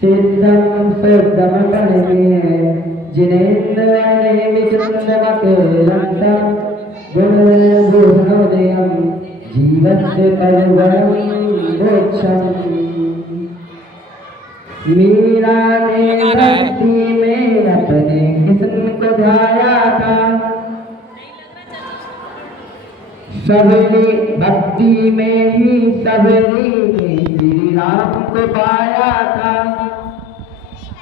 सिद्धं सिद्धमपरिमे जिनेन्द्रवने विचन्द्रमकेलन्तं गुणभूषणोदयं जीवस्य कलवरं मोक्षम् मीरा ने भक्ति में अपने किस्म को ध्याया था, सबरी भक्ति में ही सबरी श्री राम को पाया था।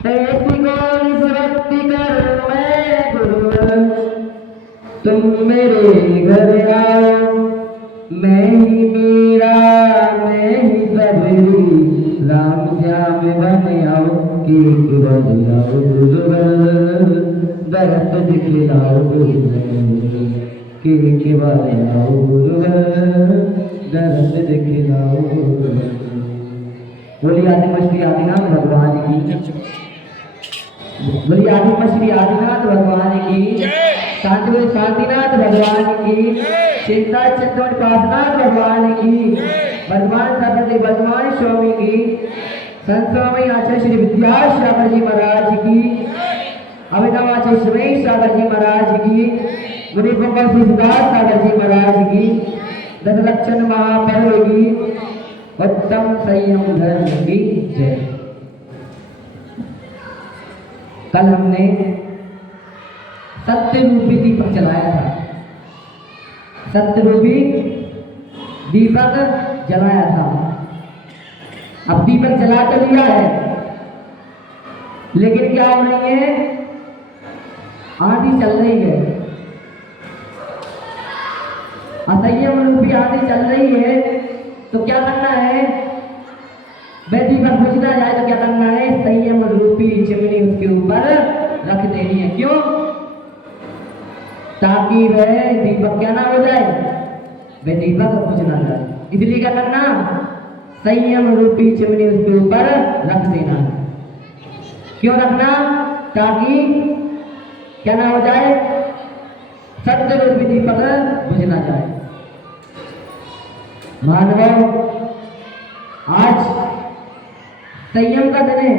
ऐसी कौन सी भक्ति कर मैं गुरु, तुम मेरे घर आओ, मैं ही मीरा मैं ही सबरी, राम श्याम बन आओ कि बदलाओ दर्द दिखलाओ के बदलाओ दर्द दिखलाओ। बोली आदिम श्री आदिनाथ भगवान की, बोली आदिम श्री आदिनाथ भगवान की, शांति शांतिनाथ भगवान की, चिंता चिंतन पासनाथ भगवान की, वर्तमान सरस्वती वर्तमान स्वामी की, संत स्वामी आचार्य श्री विद्यासागर जी महाराज की, अमिताभ आचार्य सुमेश सागर जी महाराज की, गुरु गोपाल श्री सिद्धार्थ सागर जी महाराज की, दशलक्षण महापर्व की, उत्तम संयम धर्म की जय। कल हमने सत्य रूपी दीपक जलाया था, सत्य रूपी दीपक जलाया था। अब दीपक जला तो लिया है, लेकिन क्या हो रही है, आंधी चल रही है, असंयम रूपी आंधी चल रही है। तो क्या करना है, वह दीपक बुझ ना जाए तो क्या करना है, संयम रूपी चिमनी उसके ऊपर रख देनी है। क्यों? ताकि वह दीपक क्या ना हो जाए, वह दीपक बुझ ना जाए। इसलिए क्या करना, संयम रूपी चिमनी उसके ऊपर रख देना। क्यों रखना? ताकि क्या ना हो जाए, सत्य रूपी दीपक बुझ ना जाए। मानव आज संयम का दिन है।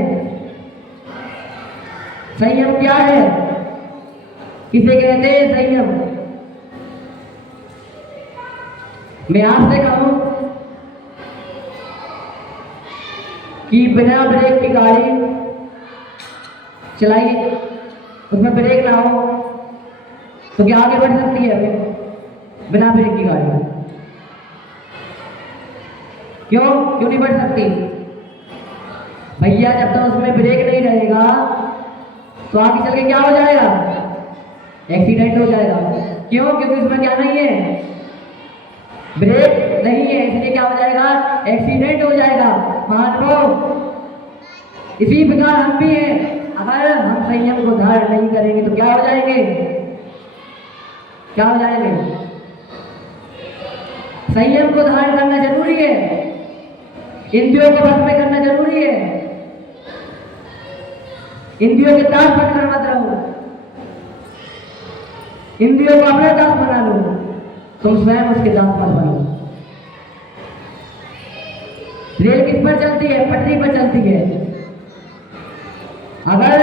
संयम क्या है, किसे कहते हैं संयम? मैं आपसे कहूं कि बिना ब्रेक की गाड़ी चलाइए, उसमें ब्रेक ना हो तो क्या आगे बढ़ सकती है? बिना ब्रेक की गाड़ी क्यों नहीं बढ़ सकती भैया? जब तक उसमें ब्रेक नहीं रहेगा तो आगे चल के क्या हो जाएगा, एक्सीडेंट हो जाएगा। क्यों? क्योंकि उसमें क्या नहीं है, ब्रेक नहीं है, इसलिए क्या हो जाएगा, एक्सीडेंट हो जाएगा। मानो इसी प्रकार हम भी हैं, अगर हम संयम को धारण नहीं करेंगे तो क्या हो जाएंगे, क्या हो जाएंगे? संयम को धारण करना जरूरी है, इंद्रियों को वश में करना जरूरी है। इंद्रियों के दास बनकर मत रहो, इंद्रियों को अपने दास बना लो, तुम स्वयं उसके दास मत बनो। रेल किस पर चलती है, पटरी पर चलती है। अगर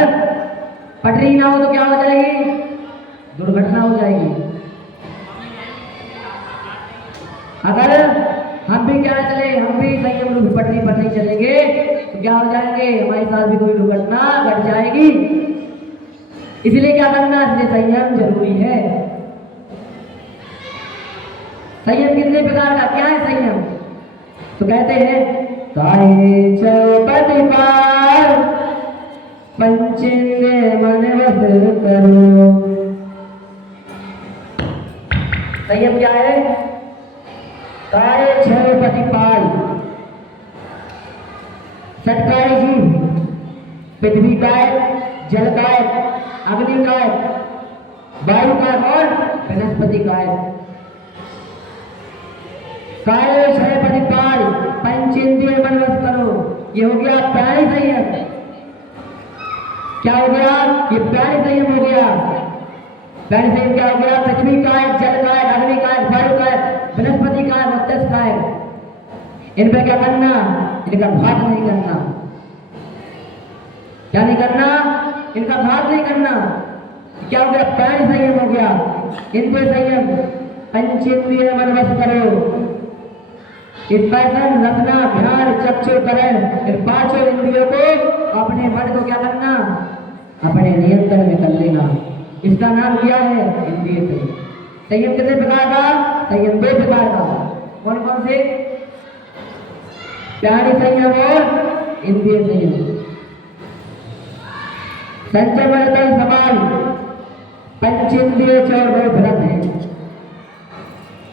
पटरी ना हो तो क्या हो जाएगी, दुर्घटना हो जाएगी। अगर हम भी क्या चले, हम भी संयम रूपी पटरी पर नहीं चलेंगे तो क्या हो जाएंगे, हमारे साथ भी कोई दुर्घटना घट जाएगी। इसलिए क्या करना, इसलिए संयम जरूरी है। संयम कितने प्रकार का, क्या है संयम? तो कहते हैं काहे चौपट पार पंचेंद्रिय मन वश करो। संयम क्या है? काय छह प्रतिपाल, सटकाय जीव, पृथ्वी काय, जल काय, अग्नि काय, वायु काय और वनस्पति काय। काय छह प्रतिपाल पंचेंद्रिय मन वश करो, ये हो गया प्राणी संयम। क्या हो गया, ये प्राणी संयम हो गया। प्राणी संयम क्या हो गया, पृथ्वी काय, जल काय, अग्नि काय, वायु काय, वनस्पति काय, मत्स्य काय। इन पे क्या करना, इनका घात नहीं करना। क्या नहीं करना, इनका घात नहीं करना। क्या हो गया, प्राण संयम हो गया, इंद्रिय संयम, पंचेंद्रिय मन वश करो। स्पर्शन, रसना, ध्यान, चक्षु, करण, इन पांचों इंद्रियों को अपने मन को क्या करना, अपने नियंत्रण में कर लेना। इसका नाम क्या है, इंद्रिय संयम। संयम कितने प्रकार का, संयम 2 प्रकार का। कौन कौन से, प्राणी संयम और इंद्रिय संयम। संचय तल समान, पंचेंद्रिय चौर भ्रत है।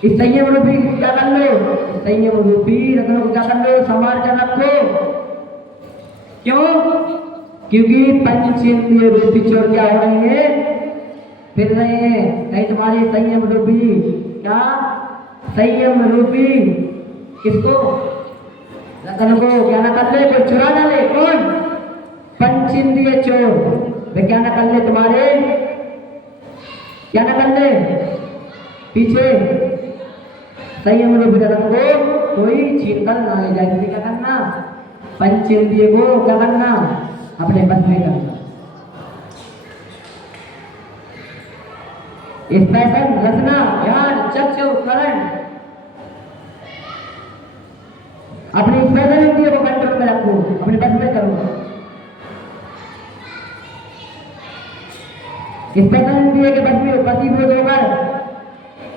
इस संयम रूपी क्या कर लो, संयम रूपी रत्नों को क्या कर लो, संभाल कर रखो। क्यों, क्योंकि पंचेंद्रिय रूपी चोर क्या हो रहे हैं, फिर रहे हैं। कहीं तुम्हारे संयम रूपी क्या, संयम रूपी किसको, रतन को क्या ना कर ले, कोई चुरा ना ले। कौन, पंचेंद्रिय चोर वे क्या ना कर ले, तुम्हारे क्या ना कर ले, पीछे संयम रूपी रतन को कोई छीन कर ना ले जाए। इसलिए क्या करना, पंचेंद्रिय को क्या करना, अपने बस में करना। स्पर्शन, रसना, ध्यान, चक्षु, करण, अपनी स्पर्शन इंद्रिय को कंट्रोल में रखो, अपने बस में करो। स्पर्शन इंद्रिय के बस में वशीभूत होकर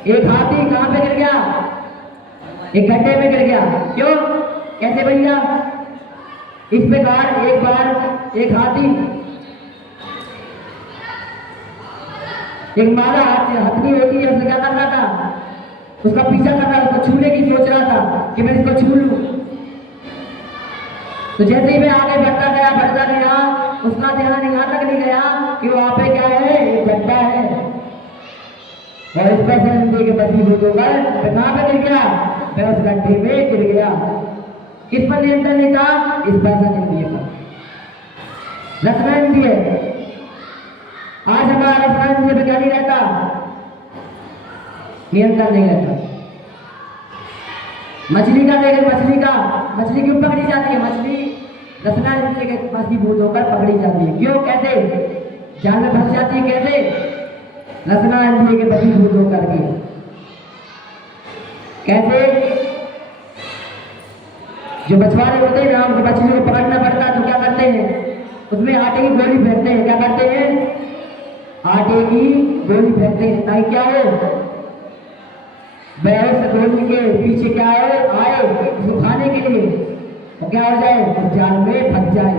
एक हाथी कहां पे गिर गया, एक गड्ढे में गिर गया। क्यों, कैसे भैया, इस प्रकार एक बार एक हाथी, एक मारा हथनी होती है, उसने क्या कर रहा था, उसका पीछा कर रहा, उसको छूने की सोच रहा था कि मैं इसको छू लूं। तो जैसे ही मैं आगे बढ़ता गया, उसका ध्यान यहाँ तक नहीं गया कि वहां पे क्या है, एक गड्ढा है। और इस पैसे के वशीभूत होकर कहां पे गिर गया, मैं उस गड्ढे में गिर गया। किस पर नियंत्रण नहीं था, इस पैसा इंद्रिय पर, रसना इंद्रिय। आज हमारा रसना इंद्रिय पे क्या नहीं रहता, नियंत्रण नहीं रहता। मछली का देखें, मछली क्यों पकड़ी जाती है, मछली रसना इंद्रिय के वशीभूत होकर पकड़ी जाती है। क्यों, कैसे, जाल में फंस जाती है, कैसे, रसना इंद्रिय के वशीभूत होकर के। कैसे, जो मछुआरे होते हैं ना, उनको मछली को पकड़ना पड़ता है, तो क्या करते हैं, उसमें आटे की गोली फेंकते हैं। क्या करते हैं, आटे की गोली फेंकते हैं, ताकि क्या हो, बैस गोली के पीछे क्या है, आए उसको खाने के लिए, तो क्या हो जाए, उस जाल में फंस जाए।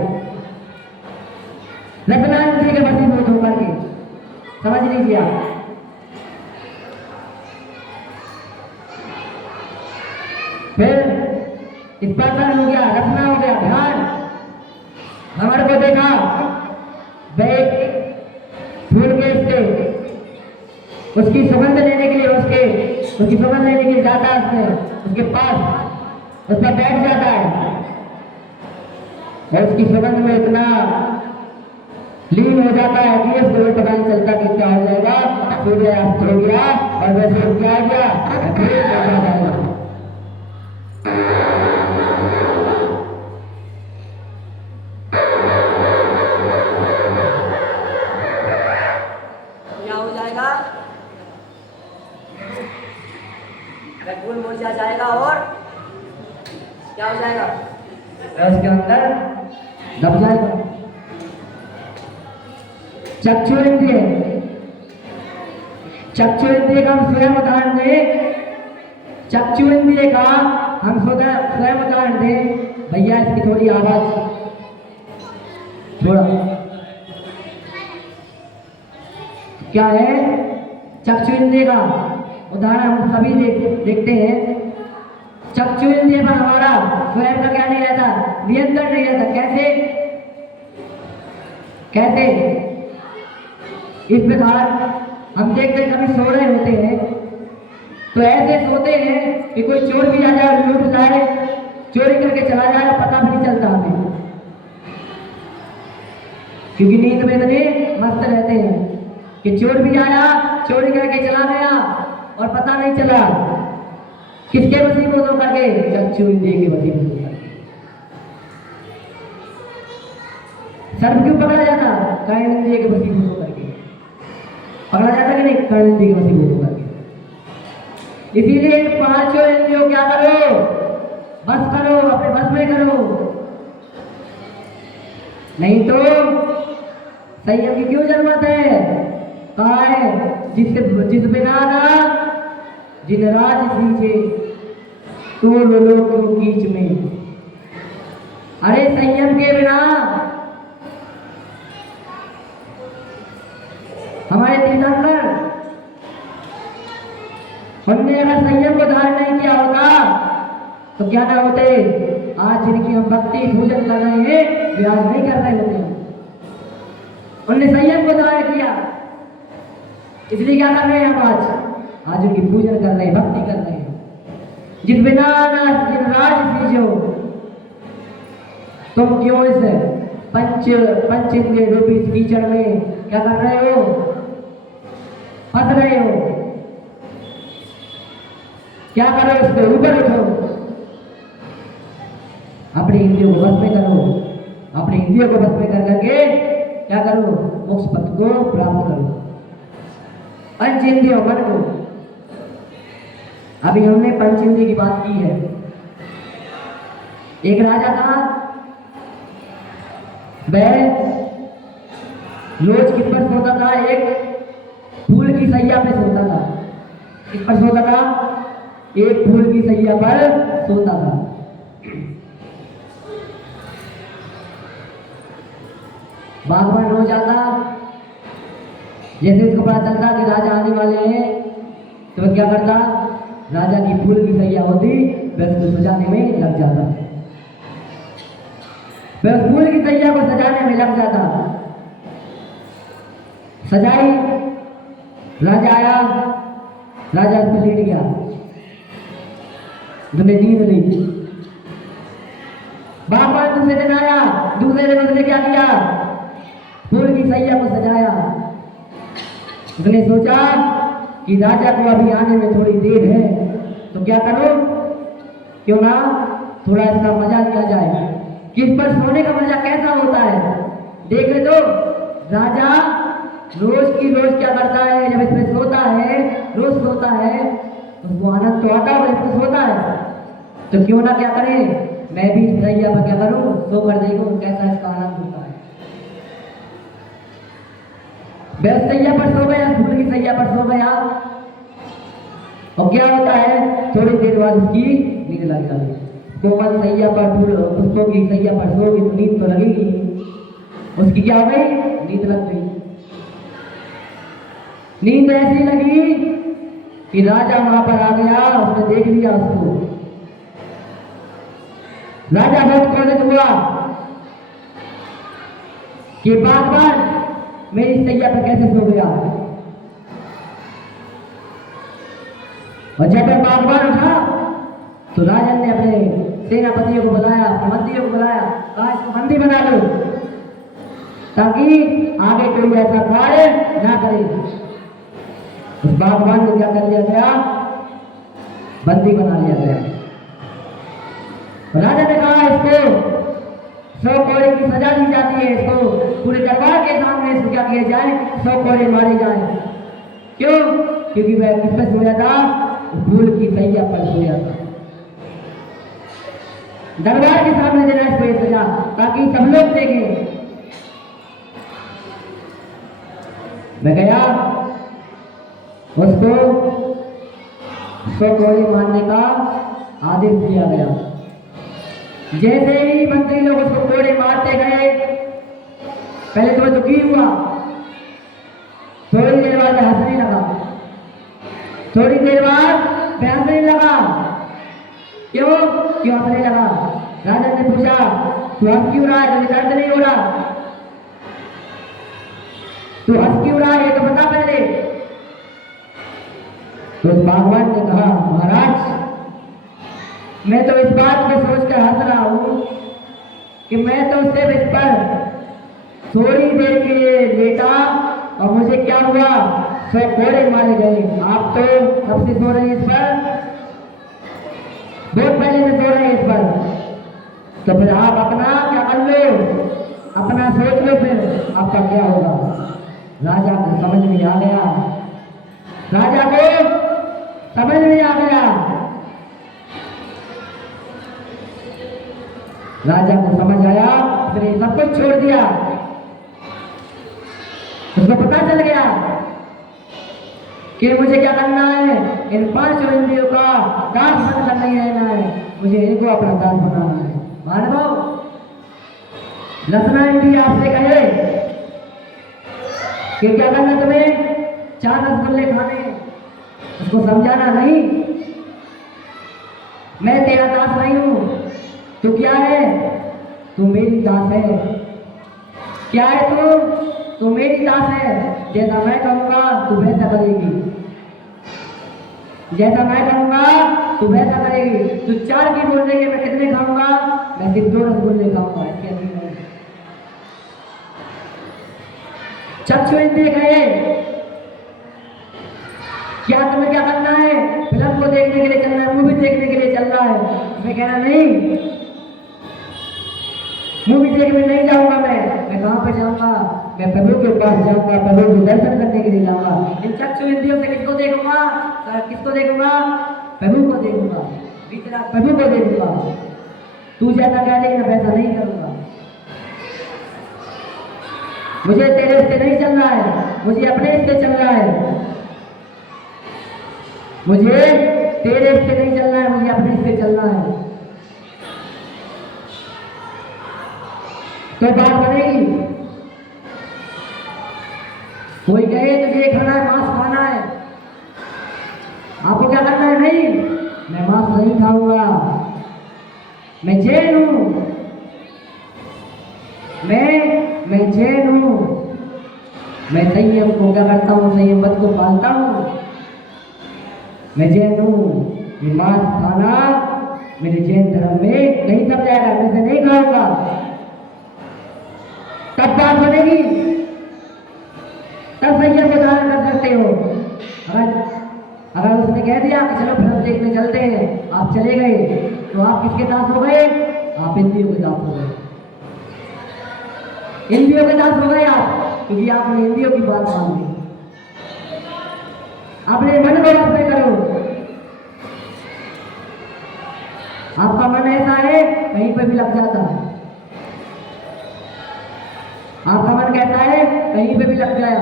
रसना इंद्रिय के वशीभूत होकर के, समझ लीजिए आप। फिर स्पर्शन हो गया, रसना हो गया, ध्यान। हमारे को देखा बैग फूल के से उसकी सुगंध लेने के लिए, उसकी सुगंध लेने के लिए जाता है, उसके पास, उस पर बैठ जाता है और उसकी सुगंध में इतना लीन हो जाता है कि उसको पता नहीं चलता कि क्या हो जाएगा, सूर्यास्त हो गया और वैसे क्या हो गया, मुरझा जाएगा और क्या हो जाएगा, उसके अंदर दब जाएगा। चक्षु इंद्रिय का हम स्वयं उदाहरण दें, चक्षु इंद्रिय का हम स्वयं उदाहरण दें। भैया इसकी थोड़ी आवाज थोड़ा क्या है, चक्षु इंद्रिय का उदाहरण हम सभी देखते हैं। चक्षु इंद्रिय पर हमारा स्वयं का क्या नहीं रहता, नियंत्रण नहीं रहता। कैसे, इस प्रकार हम देखते कभी सो रहे होते हैं तो ऐसे सोते हैं कि कोई चोर भी आ जाए और लूट जाए, चोरी करके चला जाए, पता भी नहीं चलता हमें, क्योंकि नींद में इतने मस्त रहते हैं कि चोर भी आया, चोरी करके चला गया और पता नहीं चला। किसके वसीबत होकर के? चक्षु इंद्रिय के वसीबत होकर के। सर्प क्यों पकड़ा जाता? कर्ण इंद्रिय के वसीबत होकर के पकड़ा जाता कि नहीं? कर्ण इंद्रिय के वसीबत होकर के। इसीलिए पांचों इंद्रियों क्या करो? बस करो, अपने बस में करो, नहीं तो संयम की क्यों जरूरत है? कहा है जिस बिना ना जिन राज सींचे तो लोगों कीच में। अरे संयम के बिना हमारे तीर्थंकर उनने अगर संयम को धारण नहीं किया होता तो क्या ना होते? आज जिनकी हम भक्ति पूजन कर रहे हैं वे आज नहीं कर रहे होते। उनने संयम को धारण किया, इसलिए क्या कर रहे हैं हम आज उनकी पूजन कर रहे हैं, भक्ति कर रहे हैं। जिस बिना ना जिन राज सींचो, तुम क्यों इस पंच इंद्रिय रूपी कीचड़ में क्या कर रहे हो? फंस रहे हो। क्या करो? इसके ऊपर उठो, अपने इंद्रियों को बस में करो, अपने इंद्रियों को बस में कर करके क्या करो? मोक्ष पथ को प्राप्त करो। पंच इंद्रियों मन को, अभी हमने पंच इंद्रिय की बात की है। एक राजा था, वह रोज किस पर सोता था? एक फूल की सैया पे सोता था। किस पर सोता था? एक फूल की सैया पर सोता था। बागवान रोज आता, जैसे इसको पता चलता कि राजा आने वाले हैं तो वह क्या करता? राजा की फूल की सैया होती वह उसको सजाने में लग जाता। वह फूल की सैया को सजाने में लग जाता। सजाई, राजा आया, राजा उस पर लेट गया, तुम्हें नींद ली। बागवान दूसरे दिन आया, दूसरे दिन उसने क्या किया? फूल की सैया को सजाया। उसने सोचा कि राजा को अभी आने में थोड़ी देर है तो क्या करो, क्यों ना थोड़ा इसका मजा लिया जाए। किस पर सोने का मजा कैसा होता है देख ले। तो राजा रोज की रोज क्या करता है? जब इसमें सोता है, रोज सोता है, उसको आनंद तो आता है, इसमें सोता है, तो क्यों ना क्या करे, मैं भी इस सैया पर क्या करूं? सो कर देखूं कैसा इसका आनंद होता है। वह सैया पर सो गया, फूल की सैया पर सो गया, और क्या होता है? थोड़ी देर बाद उसकी नींद लग जाती। कोमल सैया पर, फूल पुष्पों की सैया पर सोगी तो नींद तो लगेगी। उसकी क्या हो गई? नींद लग गई। नींद ऐसी लगी कि राजा वहां पर आ गया, उसने देख लिया उसको। राजा बहुत क्रोधित हुआ कि बागवान मेरी सैया पर कैसे सो गया। और जब बागवान उठा तो राजन ने अपने सेनापतियों को बुलाया, मंत्रियों को बुलाया, कहा इसको बंदी बना लो ताकि आगे कोई ऐसा कार्य ना करे। उस बागवान को क्या कर लिया गया? बंदी बना लिया गया। राजा ने कहा इसको 100 कोड़े की सजा दी जाती है, इसको पूरे दरबार के सामने इसको क्या किया जाए? 100 कोड़े मारे जाए। क्यों? क्योंकि वह किस पर सोया था? फूल की सैया पर सोया था। दरबार के सामने देना इसको ये सजा ताकि सब लोग देखें। मैं गया, उसको 100 कोड़े मारने का आदेश दिया गया। जैसे ही मंत्री लोग उसको कोड़े मारते गए, पहले तो दुखी हुआ, थोड़ी देर बाद हंसने लगा, थोड़ी देर बाद हंसने लगा। क्यों हंसने लगा? राजा ने पूछा तू हंस क्यों रहा है? तुझे दर्द नहीं हो रहा? तू हंस क्यों रहा है ये तो बता पहले। तो बागवान ने कहा महाराज मैं तो इस बात को सोचकर हंस रहा हूं कि मैं तो सिर्फ इस पर थोड़ी देर के लिए लेटा और मुझे क्या हुआ? 100 कोड़े मारे गए। आप तो कब से सो रहे हैं इस पर? बहुत पहले से सो रहे हैं इस पर। तो फिर आप अपना क्या कर लो, अपना सोच लो फिर आपका क्या होगा। राजा को समझ में आ गया, राजा को समझ में आ गया, राजा को समझ आया, उसने सब कुछ छोड़ दिया। उसको पता चल गया कि मुझे क्या करना है, इन 5 इंद्रियों का दास बनकर नहीं रहना है, मुझे इनको अपना दास बनाना है। मानव लसना इंद्रिय आपसे कहे कि क्या करना तुम्हें, 4 रसगुल्ले खाने, उसको समझाना नहीं, मैं तेरा दास नहीं हूं, तू क्या है, तू मेरी दास है। क्या है तू मेरी दास है, जैसा मैं कहूंगा तू वैसा करेगी, जैसा मैं कहूंगा तू वैसा करेगी। तू 4 की बोल रही है, मैं कितने खाऊंगा, मैं सिर्फ 2 रसगुल्ले खाऊंगा, इसके अंदर नहीं। चक्षु इंद्रिय कहे क्या तुम्हें क्या करना है, फिल्म को देखने के लिए चलना है, मूवी देखने के लिए चलना है। मैं कहना नहीं, मूवी देखने नहीं जाऊंगा, मैं कहां पे जाऊंगा, मैं प्रभु के पास जाऊंगा, प्रभु के दर्शन करने के लिए जाऊंगा। इन चक्षु इंद्रियों से किसको देखूंगा, किसको देखूंगा, प्रभु को देखूंगा, भीतर प्रभु को देखूंगा। तू जैसा कह रही है वैसा नहीं करूंगा, मुझे तेरे से नहीं चलना है, मुझे अपने से चलना है, मुझे तेरे से नहीं चलना है, मुझे अपने से चलना है। तो बात बनेगी। कोई कहे तुझे खाना है, मांस खाना है, आपको क्या करना है, नहीं मैं मांस नहीं खाऊंगा, मैं जैन हूं, मैं जैन हूं, मैं संयम को क्या करता हूं, संयम मत को पालता हूं, मैं जैन हूं। ये मांस खाना मेरे जैन धर्म में नहीं समझाएगा, मैं से नहीं खाऊंगा। तब बात बनेगी, तब संयम को धारण कर सकते हो। अगर उसने कह दिया कि चलो फिल्म देखने चलते हैं, आप चले गए, तो आप किसके दास हो गए, आप इंद्रियों के दास हो गए, इंद्रियों के दास हो गए आप, क्योंकि आपने इंद्रियों की बात मान ली। अपने मन को वश में करो। आपका मन ऐसा है कहीं पर भी लग जाता है, आपका मन कहता है कहीं पे भी लग गया,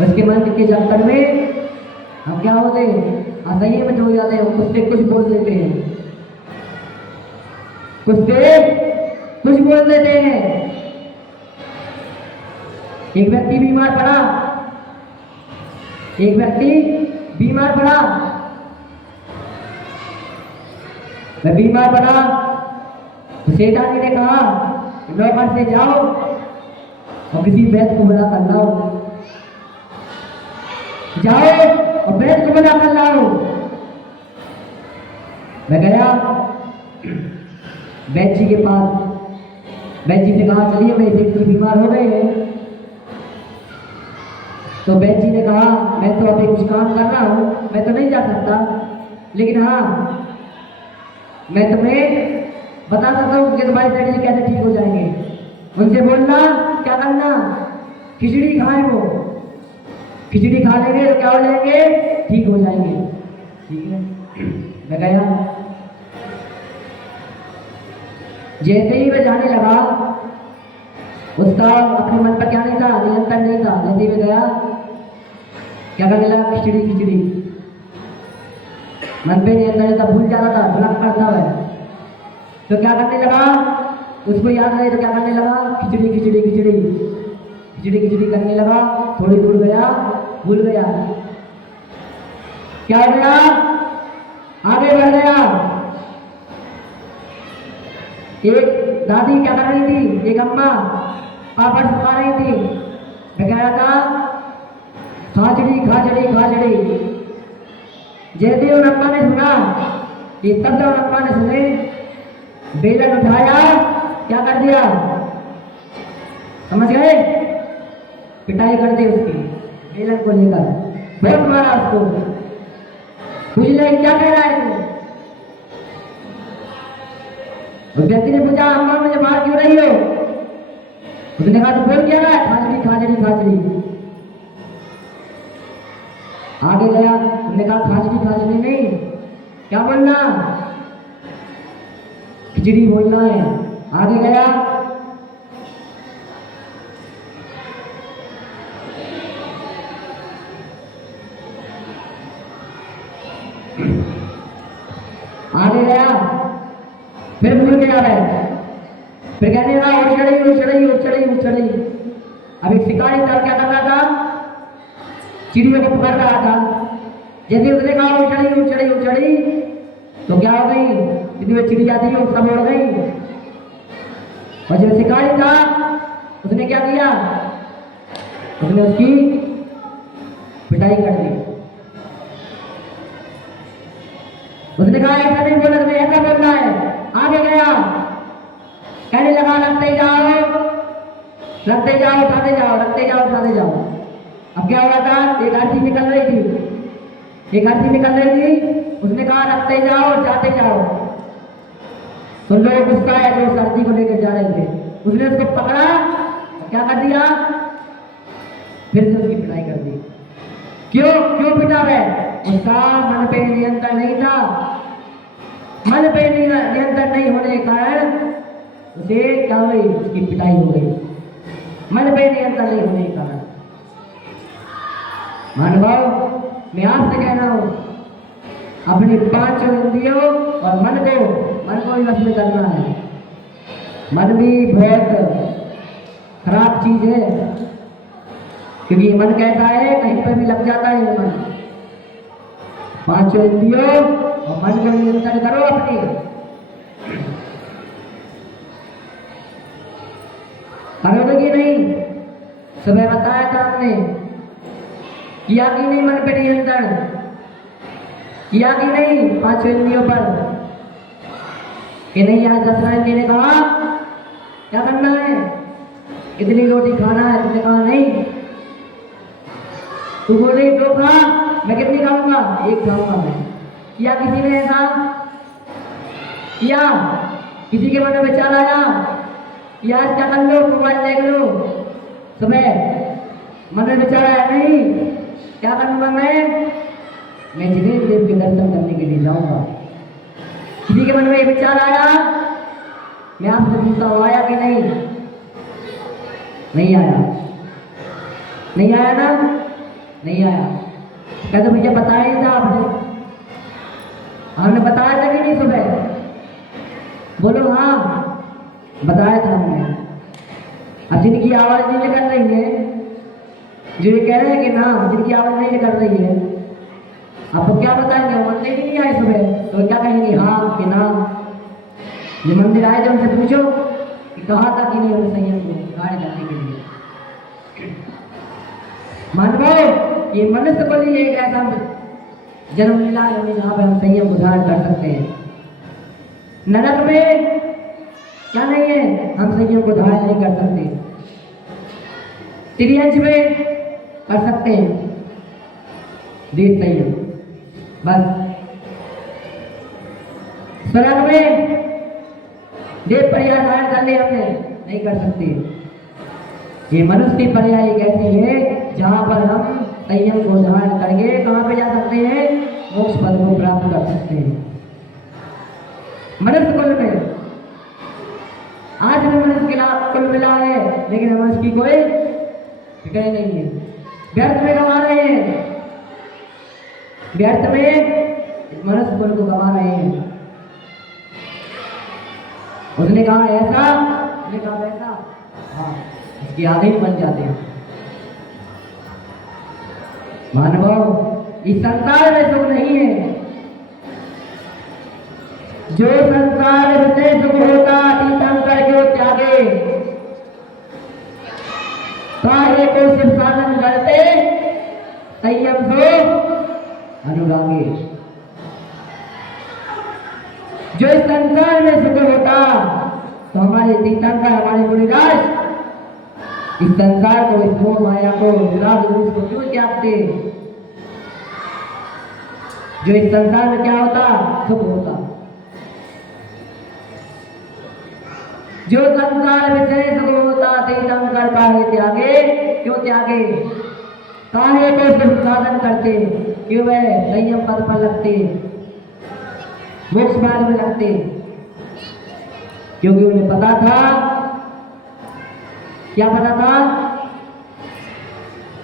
उसके मन के चक्कर में हम क्या होते हैं, असह्य में हो जाते हैं, कुछ से कुछ बोल देते हैं, कुछ से कुछ बोल देते हैं। एक व्यक्ति बीमार पड़ा, एक व्यक्ति बीमार पड़ा, मैं बीमार पड़ा, तो सेठानी ने कहा नौकर से जाओ और किसी वैद्य को बुला कर लाओ, जाओ और वैद्य को बुला कर लाओ। मैं गया वैद्य जी के पास, वैद्य जी से कहा चलिए मेरे सेठ जी बीमार हो गए हैं। तो वैद्य जी ने कहा मैं तो अभी कुछ काम कर रहा हूं, मैं तो नहीं जा सकता, लेकिन हाँ मैं तुम्हें बता सकता हूँ कि तुम्हारे सेठ जी कैसे ठीक हो जाएंगे। उनसे बोलना क्या करना, खिचड़ी खाए, वो खिचड़ी खा लेंगे तो क्या हो जाएंगे, ठीक हो जाएंगे। ठीक है, मैं गया, जैसे ही मैं जाने लगा, उसका अपने मन पर क्या नहीं था, नियंत्रण नहीं था। जैसे ही मैं गया क्या करने लगा, खिचड़ी खिचड़ी, मन पे नियंत्रण नहीं था, भूल जाता था, भुलक पड़ता है। तो क्या करने लगा, उसको याद नहीं तो क्या करने लगा, खिचड़ी खिचड़ी खिचड़ी खिचड़ी खिचड़ी करने लगा। थोड़ी दूर गया, भूल गया, क्या हो गया, आगे बढ़ गया। एक दादी क्या कर रही थी, एक अम्मा पापड़ सुखा रही थी। मैं कह रहा था खाचड़ी खाचड़ी खाचड़ी। जैसे उन अम्मा ने सुना, ये तब उन अम्मा ने सुने, बेलन उठाया, क्या कर दिया, समझ गए, पिटाई कर दी उसकी, बेलन को लेकर बहुत मारा उसको। पूछ ले क्या कह रहा है तू, उस व्यक्ति ने पूछा अम्मा मुझे मार क्यों रही हो? उसने कहा तो बोल क्या रहा है? खाचड़ी खाचड़ी खाचड़ी। आगे गया, उसने कहा खाचड़ी खाचड़ी नहीं, क्या बोलना? खिचड़ी बोलना है। आगे गया, आगे गया, फिर भूल गया मैं, फिर कहने लगा उछड़ी उछड़ी उछड़ी उछड़ी। अब एक शिकारी था, क्या कर रहा था? चिड़ियों को पकड़ रहा था। जैसे उसने कहा उछड़ी उछड़ी उछड़ी तो क्या हो गई? जितनी वो चिड़िया थी वो सब उड़ गई। और जो शिकारी था उसने क्या किया? उसने उसकी पिटाई कर दी। उसने कहा ऐसा नहीं बोला, तुम्हें ऐसा बोलना है। आगे गया, कहने लगा रखते जाओ रखते जाओ उठाते जाओ, रखते जाओ उठाते जाओ। अब क्या हुआ था? एक आरती निकल रही थी, एक आरती निकल रही थी। उसने कहा रखते जाओ जाते जाओ। तो लोग गुस्सा है जो आरती को लेकर जा रहे थे, उसने उसको पकड़ा, क्या कर दिया? फिर से उसकी पिटाई कर दी। क्यों क्यों पिटा है? उसका मन पे नियंत्रण नहीं था। मन पे नियंत्रण नहीं होने के कारण उसे क्या हुई? उसकी पिटाई हो गई, मन पे नियंत्रण नहीं होने के कारण। मानव, मैं आपसे कह रहा हूं अपनी 5 इंद्रियों और मन को भी वश में करना है। मन भी बहुत खराब चीज है, क्योंकि मन कहता है कहीं पर भी लग जाता है मन। 5 इंद्रियों और मन को नियंत्रण करो अपनी। करोगे कि नहीं? सुबह बताया था हमने, किया कि नहीं? मन पे नियंत्रण किया कि नहीं? 5 इंद्रियों पर कि नहीं? आज 10 लाइन मैंने कहा क्या करना है? इतनी रोटी खाना है, तुमने कहा नहीं। तू बोल रही 2 खा, मैं कितनी खाऊंगा? 1 खाऊंगा मैं। किया किसी ने ऐसा? किया? किसी के मन में विचार आया कि आज क्या कर लो? मोबाइल देख लो। सुबह मन में विचार आया नहीं, क्या करूंगा मैं जिनेन्द्र देव के दर्शन करने के लिए जाऊंगा। किसी के मन में विचार आया? मैं आपसे पूछता हूं, आया कि नहीं? नहीं आया, नहीं आया ना? नहीं आया। कहते मुझे बताया ही था आपने, हमने बताया था कि नहीं? सुबह बोलो हाँ, बताया था हमने। अब जिनकी आवाज नहीं निकल रही है, जो ये कह रहे हैं कि ना, जिनकी आवाज नहीं निकल रही है, आपको क्या बताएंगे? मंदिर ही नहीं आए सुबह तो क्या कहेंगे? हाँ कि ना? जो मंदिर आए थे उनसे पूछो कि कहा था कि नहीं हमें संयम को गाड़ी करने के लिए। मानव, ये मनुष्य को लिए एक ऐसा जन्म मिला है हमें जहाँ पे हम संयम को धारण कर सकते हैं। नरक में क्या नहीं है? हम संयम को धारण नहीं कर सकते। त्रियंश में कर सकते हैं देश संयम, बस। स्वर्ग में देव पर्याय धारण कर ले हमने, नहीं कर सकते। ये मनुष्य की पर्याय एक ऐसी है जहां पर हम संयम को धारण करके कहां पे जा सकते हैं? मोक्ष पद को प्राप्त कर सकते हैं। मनुष्य कुल में आज भी मनुष्य कुल मिला है, लेकिन हमें उसकी कोई फिक्र नहीं है। व्यर्थ में कमा रहे हैं, व्यर्थ में मनुष्य कुल को कमा रहे हैं। उसने कहा ऐसा, उसने कहा वैसा, हाँ, इसके आगे ही बन जाते हैं। मानव, इस संसार में सुख नहीं है। जो संसार से सुख होता तीर्थंकर के त्यागे, काहे को शिव साधन करते संयम सो अनुरागे। जो इस संसार में सुख होता तो हमारे तीर्थंकर, हमारे मुनिराज इस संसार को, इस मोह माया को, विराट रूप को क्यों त्यागते? जो इस संसार में क्या होता? सुख होता। जो संसार विषय सुख होता तीतम कर पाए त्यागे, क्यों त्यागे? काहे को सुख साधन करते, क्यों वह संयम पद पर लगते, मोक्ष मार्ग में लगते? क्योंकि उन्हें पता था, क्या पता था?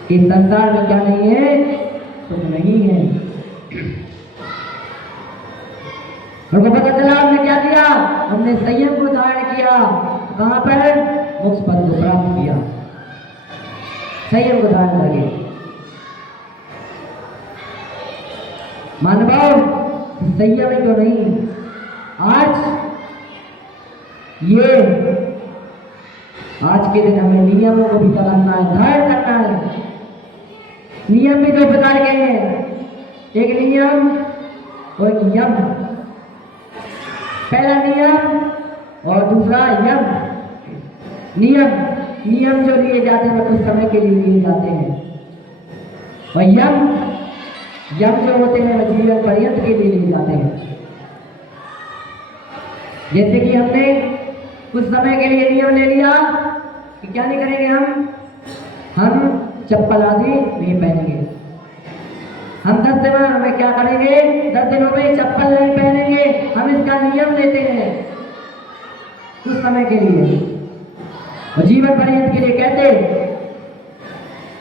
कि संसार में क्या नहीं है, सुख नहीं है। उनको पता चला, हमने क्या किया? हमने संयम को धारण किया। कहां पर? मोक्ष पद को प्राप्त किया, संयम को धारण करके। मानव संयम क्यों नहीं? आज के दिन हमें नियमों को भी करना है, धारण करना है। नियम भी दो प्रकार के हैं, एक नियम और एक यम। पहला नियम और दूसरा यम। नियम जो लिए जाते हैं कुछ समय के लिए लिए जाते हैं, और यम जो होते हैं वह जीवन पर्यंत के लिए लिए जाते हैं। जैसे कि हमने कुछ समय के लिए नियम ले लिया कि क्या नहीं करेंगे, हम चप्पल आदि नहीं पहनेंगे। हम 10 दिनों में क्या करेंगे? 10 दिनों में चप्पल नहीं पहनेंगे। हम इसका नियम लेते हैं कुछ समय के लिए, और जीवन पर्यंत के लिए। कैसे?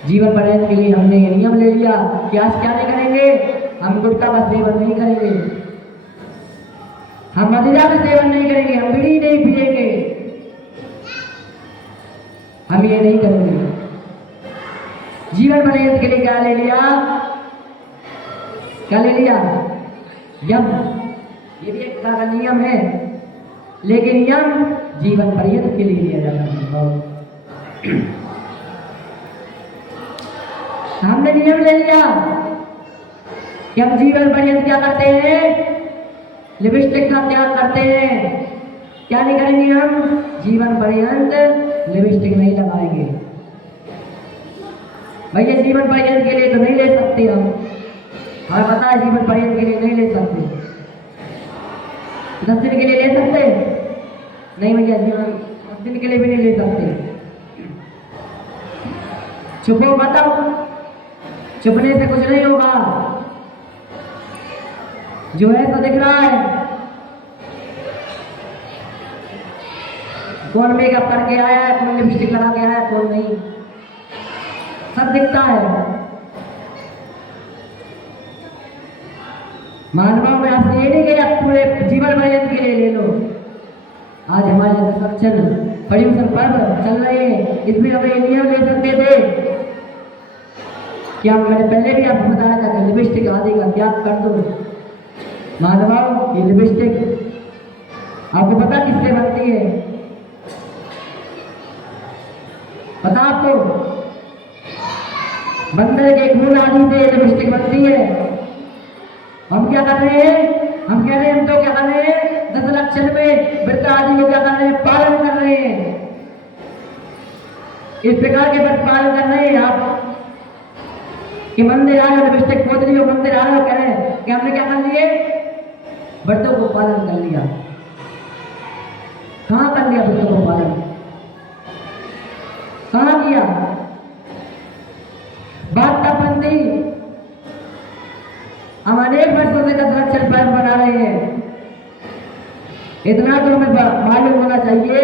जीवन पर्यंत के लिए हमने ये नियम ले लिया कि आज क्या नहीं करेंगे? हम गुटखा का सेवन नहीं करेंगे, हम मदिरा का सेवन नहीं करेंगे, हम बीड़ी नहीं पिएंगे, हम ये नहीं करेंगे। जीवन पर्यंत के लिए क्या ले लिया? क्या ले लिया? यम। ये भी एक प्रकार का नियम है, लेकिन यम जीवन पर्यंत के लिए लिया जाता है। हमने नियम ले लिया कि हम जीवन पर्यंत क्या करते हैं? लिपस्टिक का त्याग करते हैं। क्या नहीं करेंगे? हम जीवन पर्यंत लिपस्टिक नहीं लगाएंगे। भैया जीवन पर्यंत के लिए तो नहीं ले सकते हम, हमें पता है जीवन पर्यंत के लिए नहीं ले सकते। 10 दिन के लिए ले सकते नहीं भैया, जीवन 10 दिन के लिए भी नहीं ले सकते। चुपो बताओ, चुपने से कुछ नहीं होगा। जो है तो दिख रहा है, कौन मेकअप करके आया है, कौन लिपस्टिक लगा के आया है, कौन नहीं, सब दिखता है। मानव में आपसे ये नहीं कि आप पूरे जीवन पर्यंत के लिए ले लो। आज हमारे संरक्षण पर्यूषण पर्व चल रहे हैं, इसमें हमें ये नियम ले सकते थे क्या? मैंने पहले भी आपको बताया था कि लिपस्टिक आदि का त्याग कर दो। मानव, ये लिपस्टिक आपको पता किससे बनती है? पता आपको? बंदर के खून आदि से लिपस्टिक बनती है। हम क्या कर रहे हैं? हम कह रहे हैं, हम तो क्या कर रहे हैं? 10 लक्षण में व्रत आदि को क्या कर रहे हैं? पालन कर रहे हैं। इस प्रकार के व्रत पालन कर रहे हैं आप कि मंदिर आए लिपस्टिक पोत लियो, मंदिर आए कह रहे हैं कि हमने क्या कर लिए? व्रतों को पालन कर लिया। कहां कर लिया व्रतों को पालन? कहां किया? बात तब बनती, हम अनेक वर्षों से 10 लक्षण पर्व बना रहे हैं। इतना तो हमें मालूम होना चाहिए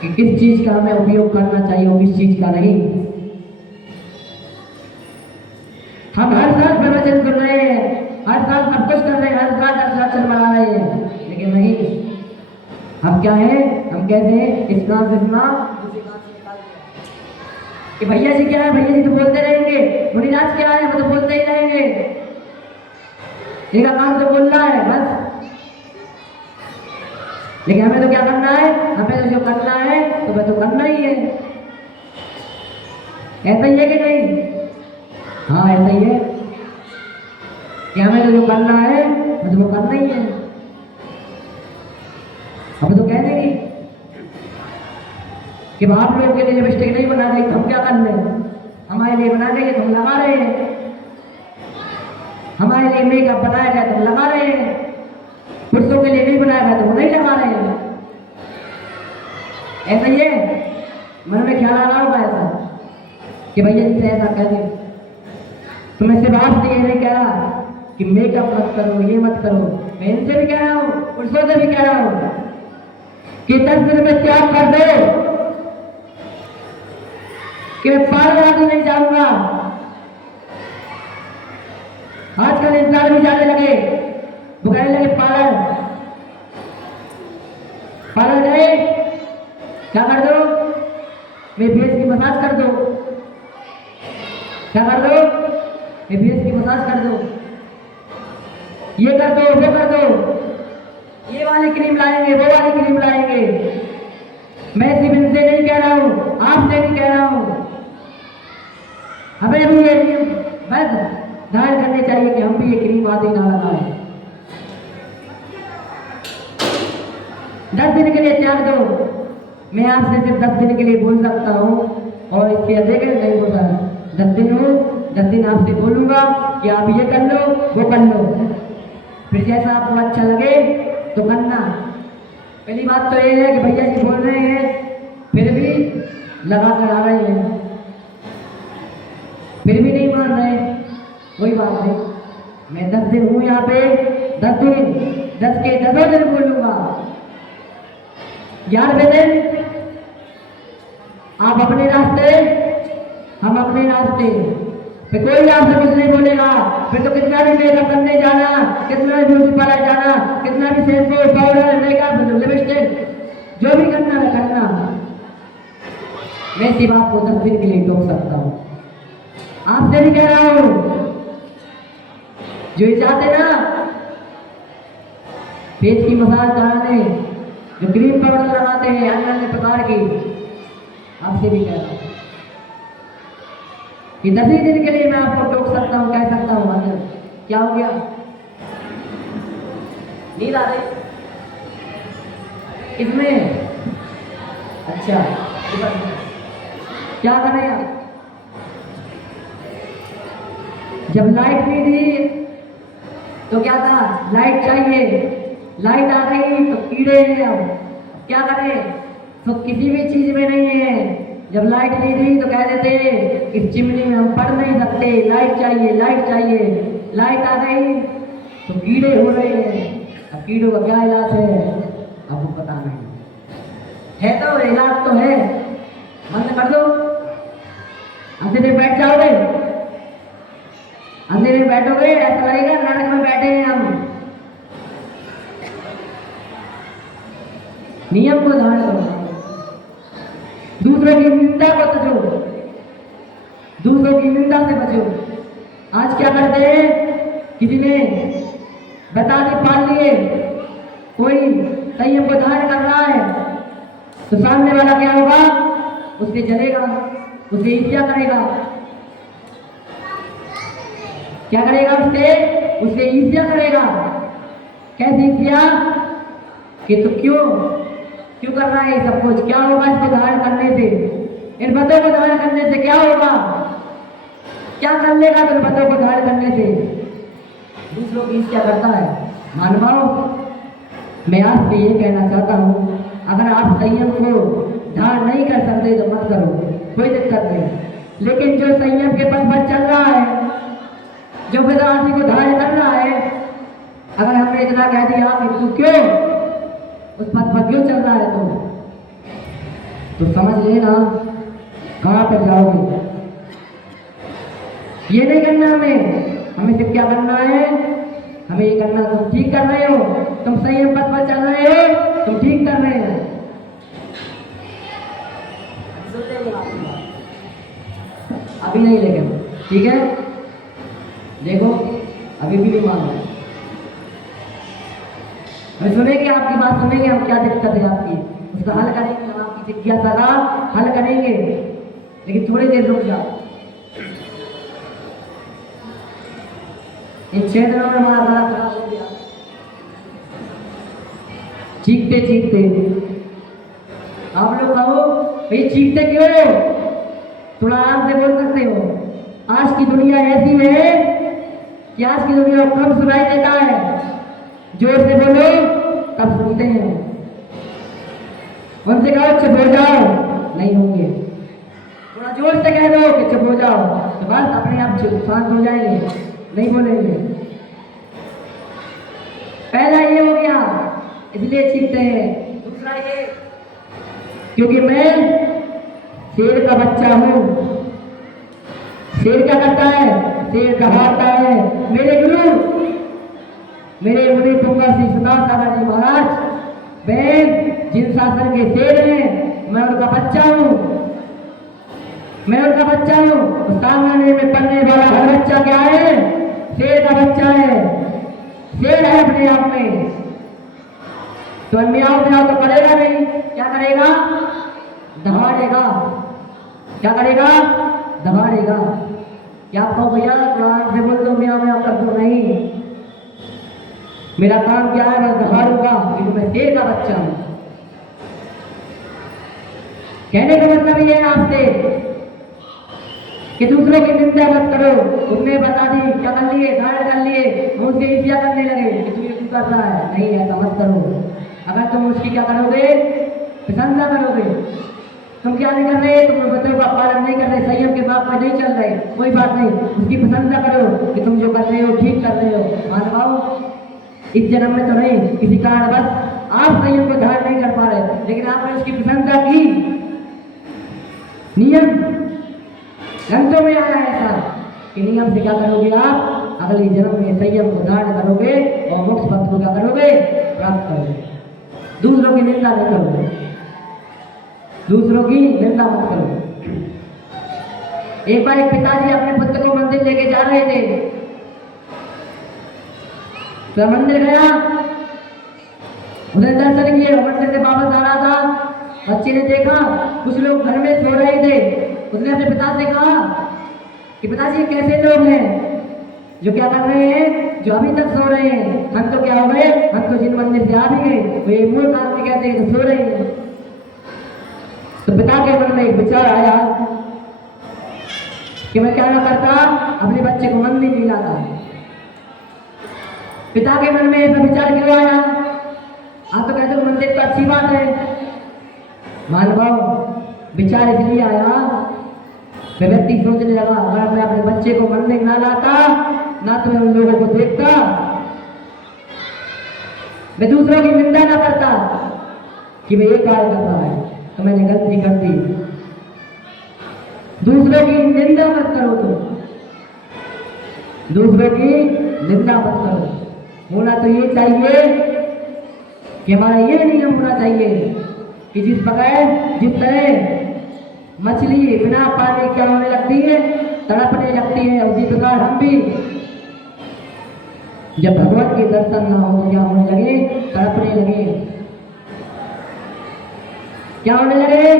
कि किस चीज का हमें उपयोग करना चाहिए और किस चीज का नहीं। हम हर साल प्रवचन कर रहे हैं, हर साल सब कुछ कर रहे हैं, हर साल 10 लक्षण बना रहे हैं, लेकिन नहीं। हम क्या है? हम कहते हैं इस काम से सुना कि भैया जी क्या है, भैया जी तो बोलते रहेंगे, मुनिराज क्या है, वो तो बोलते ही रहेंगे, इनका काम तो बोल रहा है बस। लेकिन हमें तो क्या करना है? हमें तो जो करना है तो वह तो करना ही है। ऐसा ही है कि नहीं? हाँ ऐसा ही है कि हमें तो जो करना है वह तो करना ही है। हमें तो कह देंगे कि आप लोगों के लिए लिपस्टिक नहीं बना रही, हम क्या कर रहे हैं? हमारे लिए बना रही है तो हम लगा रहे हैं, हमारे लिए मेकअप बनाया गया तो हम लगा रहे हैं, पुरुषों के लिए नहीं बनाया गया तो वो नहीं लगा रहे हैं। ऐसा ही है, मन में ख्याल आ रहा होगा ऐसा कि भैया जी से ऐसा कह दे। तो मैं सिर्फ आपसे ये नहीं कह रहा कि मेकअप मत करो, ये मत करो, मैं इनसे भी कह रहा हूँ, पुरुषों से भी कह रहा हूँ कि 10 दिन में त्याग कर दो कि मैं पार्लर आदि नहीं जाऊंगा। आजकल इंसान भी जाने लगे, बुखाने लगे पार्लर। पार्लर गए, क्या कर दो, मेरे फेस की मसाज कर दो। क्या कर दो, मेरे फेस की मसाज कर दो, ये कर दो, वो कर दो, ये वाली क्रीम लाएंगे, वो वाली क्रीम लाएंगे। मैं सिर्फ इनसे नहीं कह रहा हूं, आपसे भी कह रहा हूं, हमें भी ये बस ध्यान करने चाहिए कि हम भी ये क्रीम आदि ना लगाएं। 10 दिन के लिए त्याग दो। मैं आपसे सिर्फ 10 दिन के लिए बोल सकता हूँ और इसके अधिक नहीं बोल सकता। 10 दिन हूँ, 10 दिन आपसे बोलूंगा कि आप ये कर लो, वो कर लो, फिर जैसा आपको अच्छा लगे तो करना। पहली बात तो ये है कि भैया जी बोल रहे हैं फिर भी लगा कर आ रहे हैं, फिर भी नहीं मान रहे, कोई बात नहीं। मैं 10 दिन हूँ यहाँ पे, 10 दिन, 10 के 10 दिन बोलूंगा। 11वें दिन आप अपने रास्ते, हम अपने रास्ते, फिर कोई आपसे कुछ नहीं बोलेगा। फिर तो कितना भी मेकअप करने जाना, कितना भी ब्यूटी पार्लर जाना, कितना भी शैम्पू, पाउडर, मेकअप, लिपस्टिक, जो भी करना है करना। मैं सिर्फ आपको 10 दिन के लिए टोक सकता हूँ। आपसे भी कह रहा हूँ, जो ये चाहते ना फेस की मसाज कराने, जो क्रीम पाउडर लगाते हैं अन्य अन्य प्रकार की, आपसे भी कह रहा हूँ कि 10 ही दिन के लिए मैं आपको टोक सकता हूँ, कह सकता हूँ। अंदर क्या हो गया, नींद आ रही इसमें? अच्छा, क्या करें आप? जब लाइट नहीं थी तो क्या था, लाइट चाहिए, लाइट आ गई तो कीड़े हैं। अब क्या करें, तो किसी भी चीज में नहीं है। जब लाइट नहीं थी तो कह देते इस चिमनी में हम पढ़ नहीं सकते, लाइट चाहिए, लाइट चाहिए। लाइट आ गई तो कीड़े हो रहे हैं। अब कीड़ों का क्या इलाज है आपको पता नहीं है, तो इलाज तो है, बंद कर दो, अंधेरे में बैठ जाओगे, अंधेरे में बैठोगे ऐसा लगेगा नरक में बैठे हैं हम। नियम को धारण करो, दूसरों की निंदा को बचो, दूसरों की निंदा से बचो। आज क्या करते हैं, किसी ने बता दी पाल लिए, कोई संयम को धारण कर रहा है तो सामने वाला क्या होगा, उससे जलेगा, उसे ईर्ष्या करेगा। क्या करेगा, उससे ईर्ष्या करेगा। कैसी ईर्ष्या कि तू क्यों कर रहा है सब कुछ, क्या होगा इसको धारण करने से, इन पदों को धारण करने से क्या होगा, क्या कर लेगा इन पदों को धारण करने से। दूसरों की ईर्ष्या करता है। मानवाओं, मैं आपसे ये कहना चाहता हूँ, अगर आप संयम को धारण नहीं कर सकते तो मत करो, कोई दिक्कत नहीं। लेकिन जो संयम के पथ पर चल रहा है, जो वेदांति को धारण कर रहा है, अगर हमने इतना कह दिया कि तू क्यों उस पथ पर क्यों चल रहा है, तो समझ लेना कहां पर जाओगे। ये नहीं करना हमें सिर्फ क्या करना है, हमें ये करना, तुम ठीक कर रहे हो, तुम संयम पथ पर चल रहे हो, तुम ठीक कर रहे हो। अभी नहीं, लेकिन ठीक है, देखो अभी भी नहीं मान रहे। हम सुनेंगे, आपकी बात सुनेंगे, हम क्या दिक्कत है आपकी, उसका हल करेंगे, हम आपकी जिज्ञासा का हल करेंगे। लेकिन थोड़ी देर रुक जाओ, इन 6 दिनों में हमारा गला खराब हो गया, चीखते चीखते। आप लोग कहो भाई चीखते क्यों हो, थोड़ा आराम से बोल सकते हो। आज की दुनिया ऐसी है कि आज की दुनिया को कम सुनाई देता है, जोर से बोलो तब सुनते हैं। उनसे कहो चुप हो जाओ, नहीं होंगे। थोड़ा जोर से कह दो कि चुप हो जाओ, तो बस अपने आप शांत हो जाएंगे, नहीं बोलेंगे। पहला ये हो गया, इसलिए चीखते हैं। दूसरा ये, क्योंकि मैं शेर का बच्चा हूं। शेर क्या करता है? शेर दहाड़ता है। मेरे गुरु, मेरे मुनि पुंगा श्री सुदाम सागर जी महाराज बहन जिन शासन के शेर हैं, मैं उनका बच्चा हूं, मैं उनका बच्चा हूं। सामने में पढ़ने वाला हर बच्चा क्या है? शेर का बच्चा है, शेर है अपने आप में। तो म्याऊं म्याऊं तो करेगा नहीं, क्या करेगा? दहाड़ेगा। क्या करेगा? दहाड़ेगा। क्या आपको भैया कुरान से बोल दो म्याऊं म्याऊं कर दो? नहीं, मेरा काम क्या है? मैं दहाड़ूंगा, क्योंकि मैं शेर का बच्चा हूं। कहने का मतलब ये है आपसे कि दूसरों की निंदा मत करो। तुमने बता दी, क्या कर लिए? धारण कर लिए, मुझसे ईर्ष्या करने लगे कि तू ये क्यों कर रहा है। नहीं, ऐसा मत करो। अगर तुम उसकी क्या करोगे? प्रशंसा करोगे। तुम क्या नहीं कर रहे? तुम बच्चों का पालन नहीं कर रहे, संयम के बात में नहीं चल रहे, कोई बात नहीं, उसकी प्रशंसा करो कि तुम जो कर रहे हो ठीक कर रहे हो। मानवाओ, इस जन्म में तो नहीं, किसी कारण बस आप संयम को धारण नहीं कर पा रहे, लेकिन आपने उसकी प्रशंसा की। नियम ग्रंथों में आया है ऐसा कि नियम से क्या करोगे? आप अगले जन्म में संयम को धारण करोगे और मोक्ष पथ को क्या करोगे? प्राप्त करोगे। दूसरों की निंदा नहीं करोगे, दूसरों की निंदा मत करो। एक बार एक पिताजी अपने पुत्र को मंदिर लेके जा रहे थे, तो मंदिर गया, उसने दर्शन किए, मंदिर से वापस आ रहा था। बच्चे ने देखा कुछ लोग घर में सो रहे थे। उसने अपने पिता से कहा कि पिताजी कैसे लोग हैं जो क्या कर रहे हैं, जो अभी तक सो रहे हैं? हम तो क्या हो गए, हम तो जिन मंदिर से आ भी गए, वो ये मूर्ख आदमी कहते हैं तो सो रहे हैं। तो पिता के मन में एक विचार आया कि मैं क्या ना करता, अपने बच्चे को मंदिर नहीं लाता। पिता के मन में ऐसा विचार क्यों आया? आप तो कहते हो मंदिर तो अच्छी बात है। मानव विचार इसलिए आया, व्यक्ति सोचने लगा अगर मैं अपने बच्चे को मंदिर ना लाता, ना तो मैं उन लोगों को देखता, मैं दूसरों की निंदा ना करता कि मैं ये कार्य कर रहा है, तो मैंने गलती कर दी। दूसरों की निंदा मत करो, तुम दूसरों की निंदा मत करो। होना तो ये चाहिए कि हमारा ये नियम होना चाहिए कि जिस तरह मछली बिना पानी क्या होने लगती है? तड़पने लगती है, उसी प्रकार हम भी जब भगवान के दर्शन ना हो क्या होने लगे? तड़पने लगे। क्या होने लगे?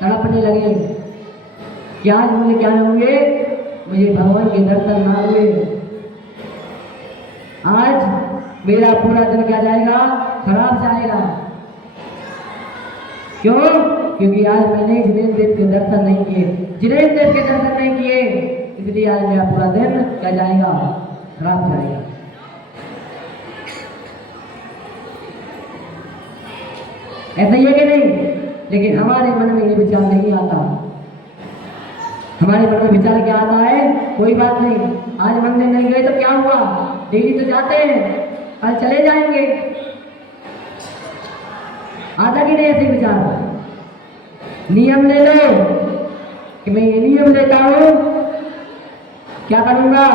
तड़पने लगे। क्या मुझे क्या होंगे? मुझे भगवान के दर्शन ना हुए, आज मेरा पूरा दिन क्या जाएगा? खराब जाएगा। क्यों? क्योंकि आज मैंने जिनेन्द्र देव के दर्शन नहीं किए, जिनेन्द्र देव के दर्शन नहीं किए, इसलिए आज मेरा पूरा दिन क्या जाएगा? खराब जाएगा। ऐसा ही है कि नहीं? लेकिन हमारे मन में ये विचार नहीं आता। हमारे मन में विचार क्या आता है? कोई बात नहीं, आज मंदिर नहीं गए तो क्या हुआ, डेली तो जाते हैं, कल चले जाएंगे। आता कि नहीं ऐसे विचार? नियम ले लो कि मैं ये नियम लेता हूं, क्या करूंगा?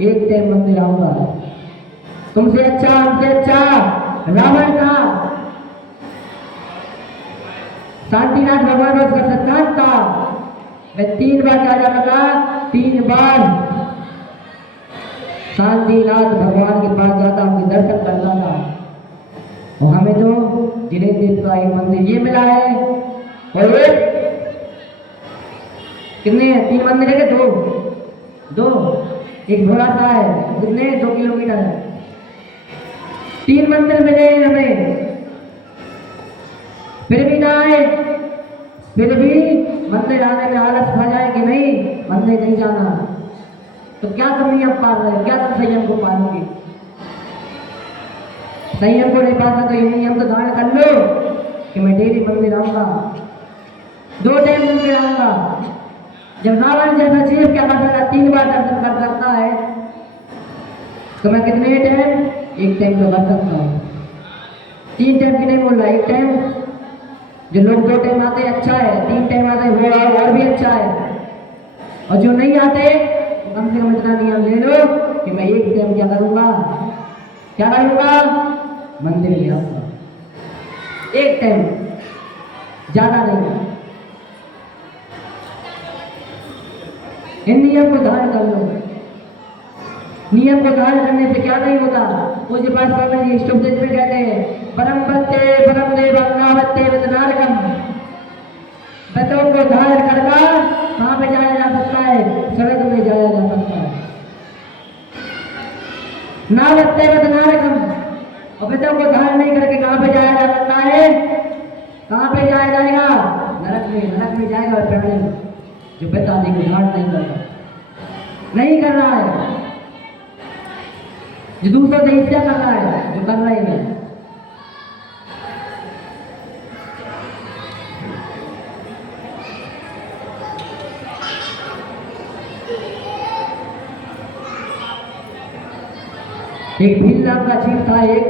एक टाइम मंदिर आऊंगा। तुमसे अच्छा, हमसे अच्छा रावण था, शांतिनाथ भगवान उसका सिद्धांत था। मैं 3 बार क्या जाता था? 3 बार शांतिनाथ भगवान के पास जाता, उनके दर्शन करता था। और हमें तो जिनेन्द्र देव का एक मंदिर ये मिला है, और एक कितने हैं? 3 मंदिर है कि 2? एक थोड़ा सा है, कितने? 2 किलोमीटर है। 3 मंदिर मिले हमें, फिर भी ना आए, फिर भी मंदिर आने में आलस हो जाए कि नहीं मंदिर नहीं जाना। तो क्या तुम नियम पाल रहे हो? क्या तुम संयम को पालोगे? संयम को नहीं पालना तो ये नियम तो धारण कर लो कि मैं डेली मंदिर आऊंगा, 2 टाइम मंदिर आऊंगा। जब रावण जैसा जीव क्या कर सकता 3 बार दर्शन कर सकता है, तो मैं कितने टाइम? 1 टाइम तो कर सकता हूँ। 3 टाइम की नहीं बोल रहा, 1 टाइम। जो लोग 2 टाइम आते हैं अच्छा है, 3 टाइम आते हैं वो और भी अच्छा है। और जो नहीं आते कम से कम इतना नियम ले लो कि मैं 1 टाइम क्या करूंगा, क्या करूंगा? मंदिर में आऊंगा 1 टाइम, ज्यादा नहीं। इन नियम को धारण कर लो। नियम को धारण करने से क्या नहीं होता? मुझे पास बाबा जी स्टोपेज में कहते हैं, परम भक्ते परम देव अंगावत्ते वेदनारकम। व्रतों को धारण करना कहाँ पे जाया जा सकता है? स्वर्ग में जाया जा सकता है। नावत्ते वेदनारकम। और व्रतों को धारण नहीं करके कहाँ पे जाया जा सकता है? कहाँ पे जाया जाएगा? नरक में। नरक में जाएगा प्राणी जो व्रत आदि को धारण नहीं करता, नहीं कर रहा है, जो दूसरों से ईर्ष्या कर रहा है, जो कर रहे हैं। एक भील नाम का जीव था, एक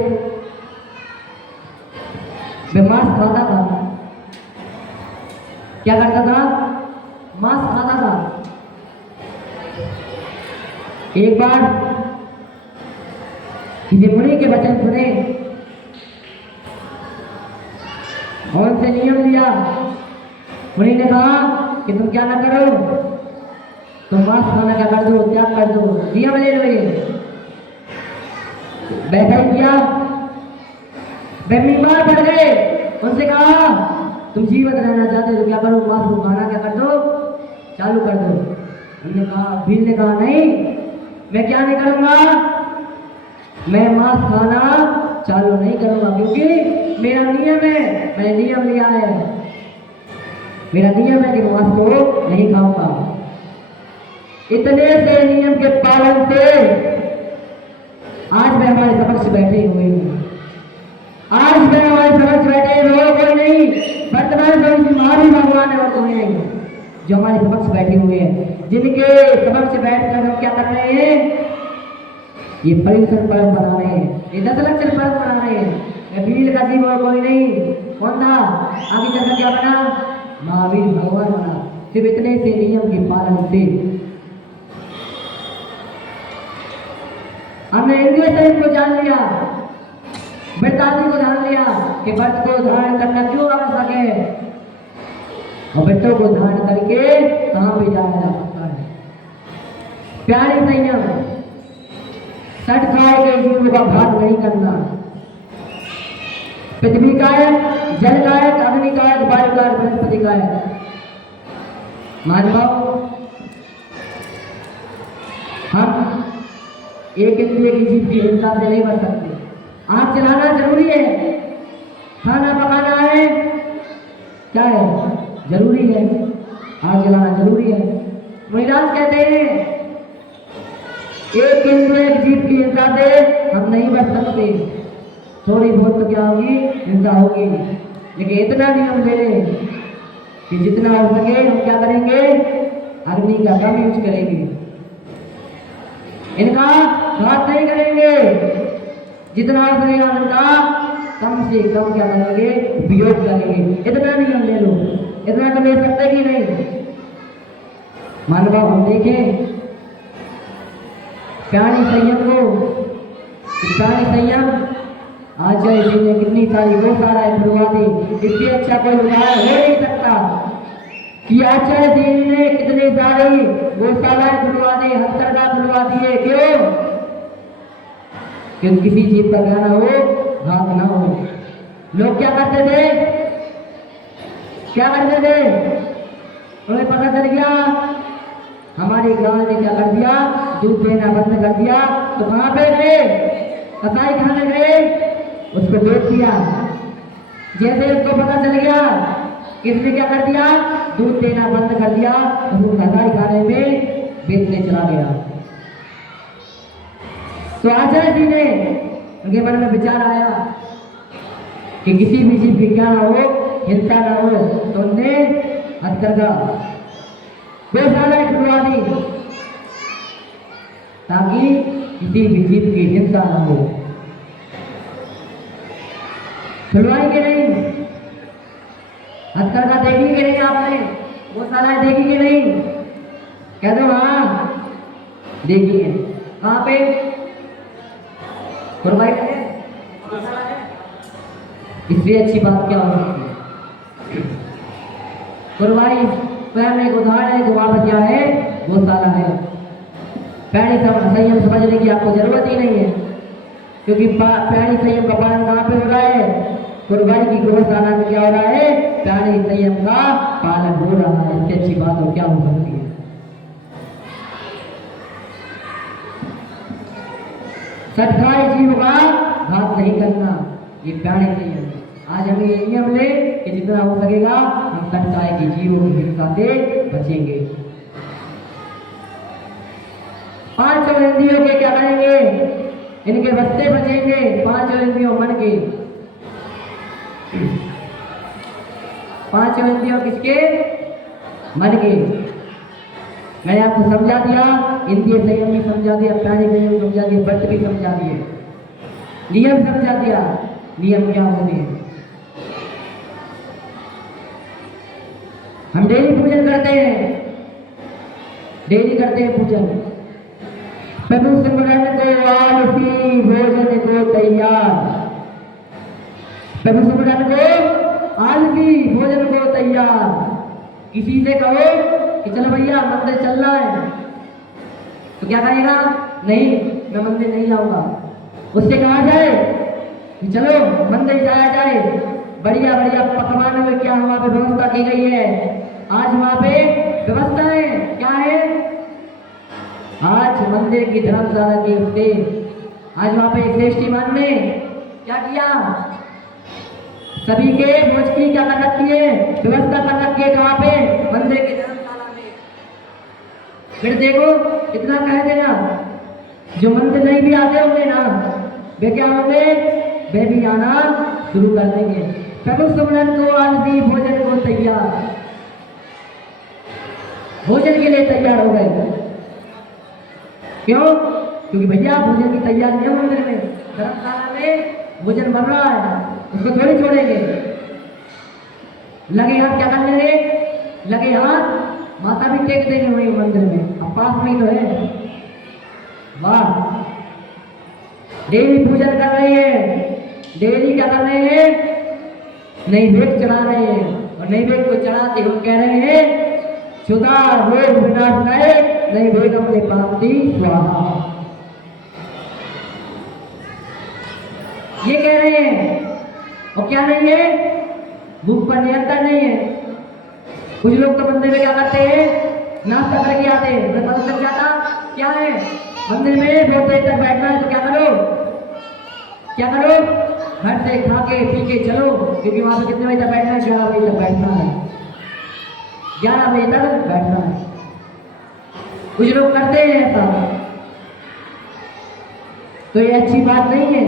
मांस खाता था। क्या करता था? मांस खाता था। एक बार किसी मुनि के वचन सुने और उनसे नियम लिया। मुनि ने कहा कि तुम क्या ना करो, तुम मांस खाना क्या कर दो, त्याग कर दो, नियम ले लो। ये बैठा ही किया, वे बीमार पड़ गए। उनसे कहा तुम जीवित रहना चाहते हो तो क्या करो, मांस को खाना क्या कर दो, चालू कर दो। उन्होंने कहा, भील ने कहा नहीं, मैं क्या नहीं करूंगा, मैं मांस खाना चालू नहीं करूंगा, क्योंकि मेरा नियम है, मैंने नियम लिया है, मेरा नियम है कि मांस को नहीं खाऊंगा। इतने से नियम के पालन से आज मैं हमारे समक्ष बैठे हुए हूँ। आज मैं हमारे समक्ष बैठे हुए कोई नहीं, वर्तमान में महावीर भगवान है और कोई नहीं जो हमारे समक्ष बैठे हुए हैं, जिनके समक्ष बैठकर हम क्या कर रहे हैं? ये परिसर पर्व बना रहे हैं, ये 10 लक्षण पर्व बना रहे हैं। भील का जीव और कोई नहीं। कौन था? आगे चलकर क्या बना? महावीर भगवान बना। सिर्फ इतने से नियम के पालन से हमने इंद्रिय शरीर को जान लिया, व्रतादि को जान लिया कि व्रत को धारण करना क्यों आवश्यक है, और व्रतों को धारण करके कहाँ पे जाया जा सकता है। प्यारे संयम, सठ काय के जीवों का घात नहीं करना। पृथ्वी कायक, जल कायक, अग्नि कायक, वायु कायक, वनस्पति कायक। मानव हम एक इंद्रिय की जीव की हिंसा से नहीं बच सकते। आग चलाना जरूरी है, खाना पकाना है, क्या है? जरूरी है, आग जलाना जरूरी है। मुनिराज कहते हैं एक इंद्रिय जीव की हिंसा से हम नहीं बच सकते। थोड़ी बहुत तो क्या होगी? हिंसा होगी, लेकिन इतना नियम ले लें कि जितना हो सके हम क्या करेंगे? अग्नि का कम यूज करेंगे, इनका घात नहीं करेंगे। जितना हो सकेगा उनका कम से कम क्या करेंगे? उपयोग करेंगे। इतना नियम ले लो, इतना तो ले सकते कि नहीं? मानव हम देखें प्राणी संयम को, प्राणी संयम आचार्य जी ने कितनी सारी गौशालाएं खुलवा दी, इससे अच्छा कोई उदाहरण हो नहीं सकता कि आचार्य जी ने कितनी सारी गौशालाएं खुलवा दी, हथकरघा खुलवा दिए। क्यों? कि किसी चीज का क्या ना हो, घात ना हो। लोग क्या करते थे? क्या करते थे? उन्हें पता चल गया हमारे गांव ने क्या कर दिया, दूध देना बंद कर दिया, तो कहाँ पे गए? कसाई खाने गए, उसको बेच दिया। जैसे उसको पता चल गया, किसने क्या कर दिया? दूध देना बंद कर दिया, उसको कसाई खाने में बेचने चला गया। तो आचार्य जी ने उनके मन में विचार आया, कि किसी भी जीव की क्या ना हो, हिंसा ना हो, तो उनने हथकरघा गौशाला खुलवा दी ताकि किसी भी जीव की हिंसा ना हो। खुलवाई के नहीं, हथकरघा देखी कि नहीं आपने, गौशाला देखी कि नहीं? कह दो हाँ देखी है। कहाँ पे? खुलवाई है, इसलिए अच्छी बात क्या हो सकती है? कुरबानी स्वयं एक उदाहरण है, जो वहां पर क्या है, गौशाला है। प्राणी संयम समझने की आपको जरूरत ही नहीं है, क्योंकि प्राणी संयम का पालन कहाँ पे हो रहा है? कुर्बानी की गौशाला में क्या हो रहा है? प्राणी संयम का पालन हो रहा है। इससे अच्छी बात और क्या हो सकती है? सटकाए जीव का घात नहीं करना, ये प्राणी संयम। आज हमें ये नियम ले कि जितना हो सकेगा हम सटकाए की जीवों की हिंसा से बचेंगे। पांचों इंद्रियों के क्या करेंगे? इनके बस्ते बचेंगे। पांचों इंद्रियों मन के, पांचों इंद्रियों किसके? मन के। मैंने आपको समझा दिया, इंद्रिय संयम भी समझा दिया, प्राणी संयम समझा दिया, व्रत भी समझा दिए, नियम समझा दिया। नियम क्या होते हैं? हम डेली पूजन करते हैं, डेली करते हैं पूजन। प्रभु सिमरन को आलसी भोजन को तैयार, प्रभु सिमरन को आलसी भोजन को तैयार। किसी से कहो कि चलो भैया मंदिर चलना है, तो क्या कहेगा? नहीं, मैं मंदिर नहीं जाऊंगा। उससे कहा जाए कि चलो मंदिर जाया जाए, बढ़िया बढ़िया पकवानों में क्या वहां पे व्यवस्था की गई है। आज वहां पे व्यवस्था है, क्या है? आज मंदिर की धर्मशाला की उससे आज वहां पे एक श्रेष्ठीमान ने क्या किया? सभी के भोज की क्या कर रखी है? व्यवस्था कर रखी है। कहाँ पे? मंदिर की धर्मशाला में। फिर देखो इतना कह देना, जो मंदिर नहीं भी आते होंगे ना, वे क्या होंगे? वे भी आना शुरू कर देंगे। प्रभु सिमरन को आलसी भोजन को तैयार, भोजन के लिए तैयार हो गए। क्यों? क्योंकि भैया भोजन की तैयारी है, मंदिर में धर्मशाला में भोजन बन रहा है, उसको थोड़ी छोड़ेंगे। लगे हाथ क्या करने देंगे? लगे हाथ माता भी टेक देंगे वही मंदिर में, अब पास में तो है। वाह, डेली पूजन कर रहे हैं, डेली क्या कर रहे हैं? नैवेद्य चढ़ा रहे हैं, और नैवेद्य को चढ़ाते हुए कह रहे हैं सुधा रोग विनाशाय नैवेद्यम निपाति स्वाहा। ये कह रहे हैं। और क्या नहीं है? भूख पर नियंत्रण नहीं है। कुछ लोग तो मंदिर में क्या करते हैं? नाश्ता करके आते हैं, मैं पता चल जाता क्या है मंदिर में बहुत देर तक बैठना है, तो क्या करो? क्या करो? घर से खा के पी के चलो, क्योंकि वहां पर कितने बजे तक बैठना है? 11 बजे तक बैठना है, 11 बजे तक बैठना है। कुछ लोग करते हैं ऐसा, तो ये अच्छी बात नहीं है।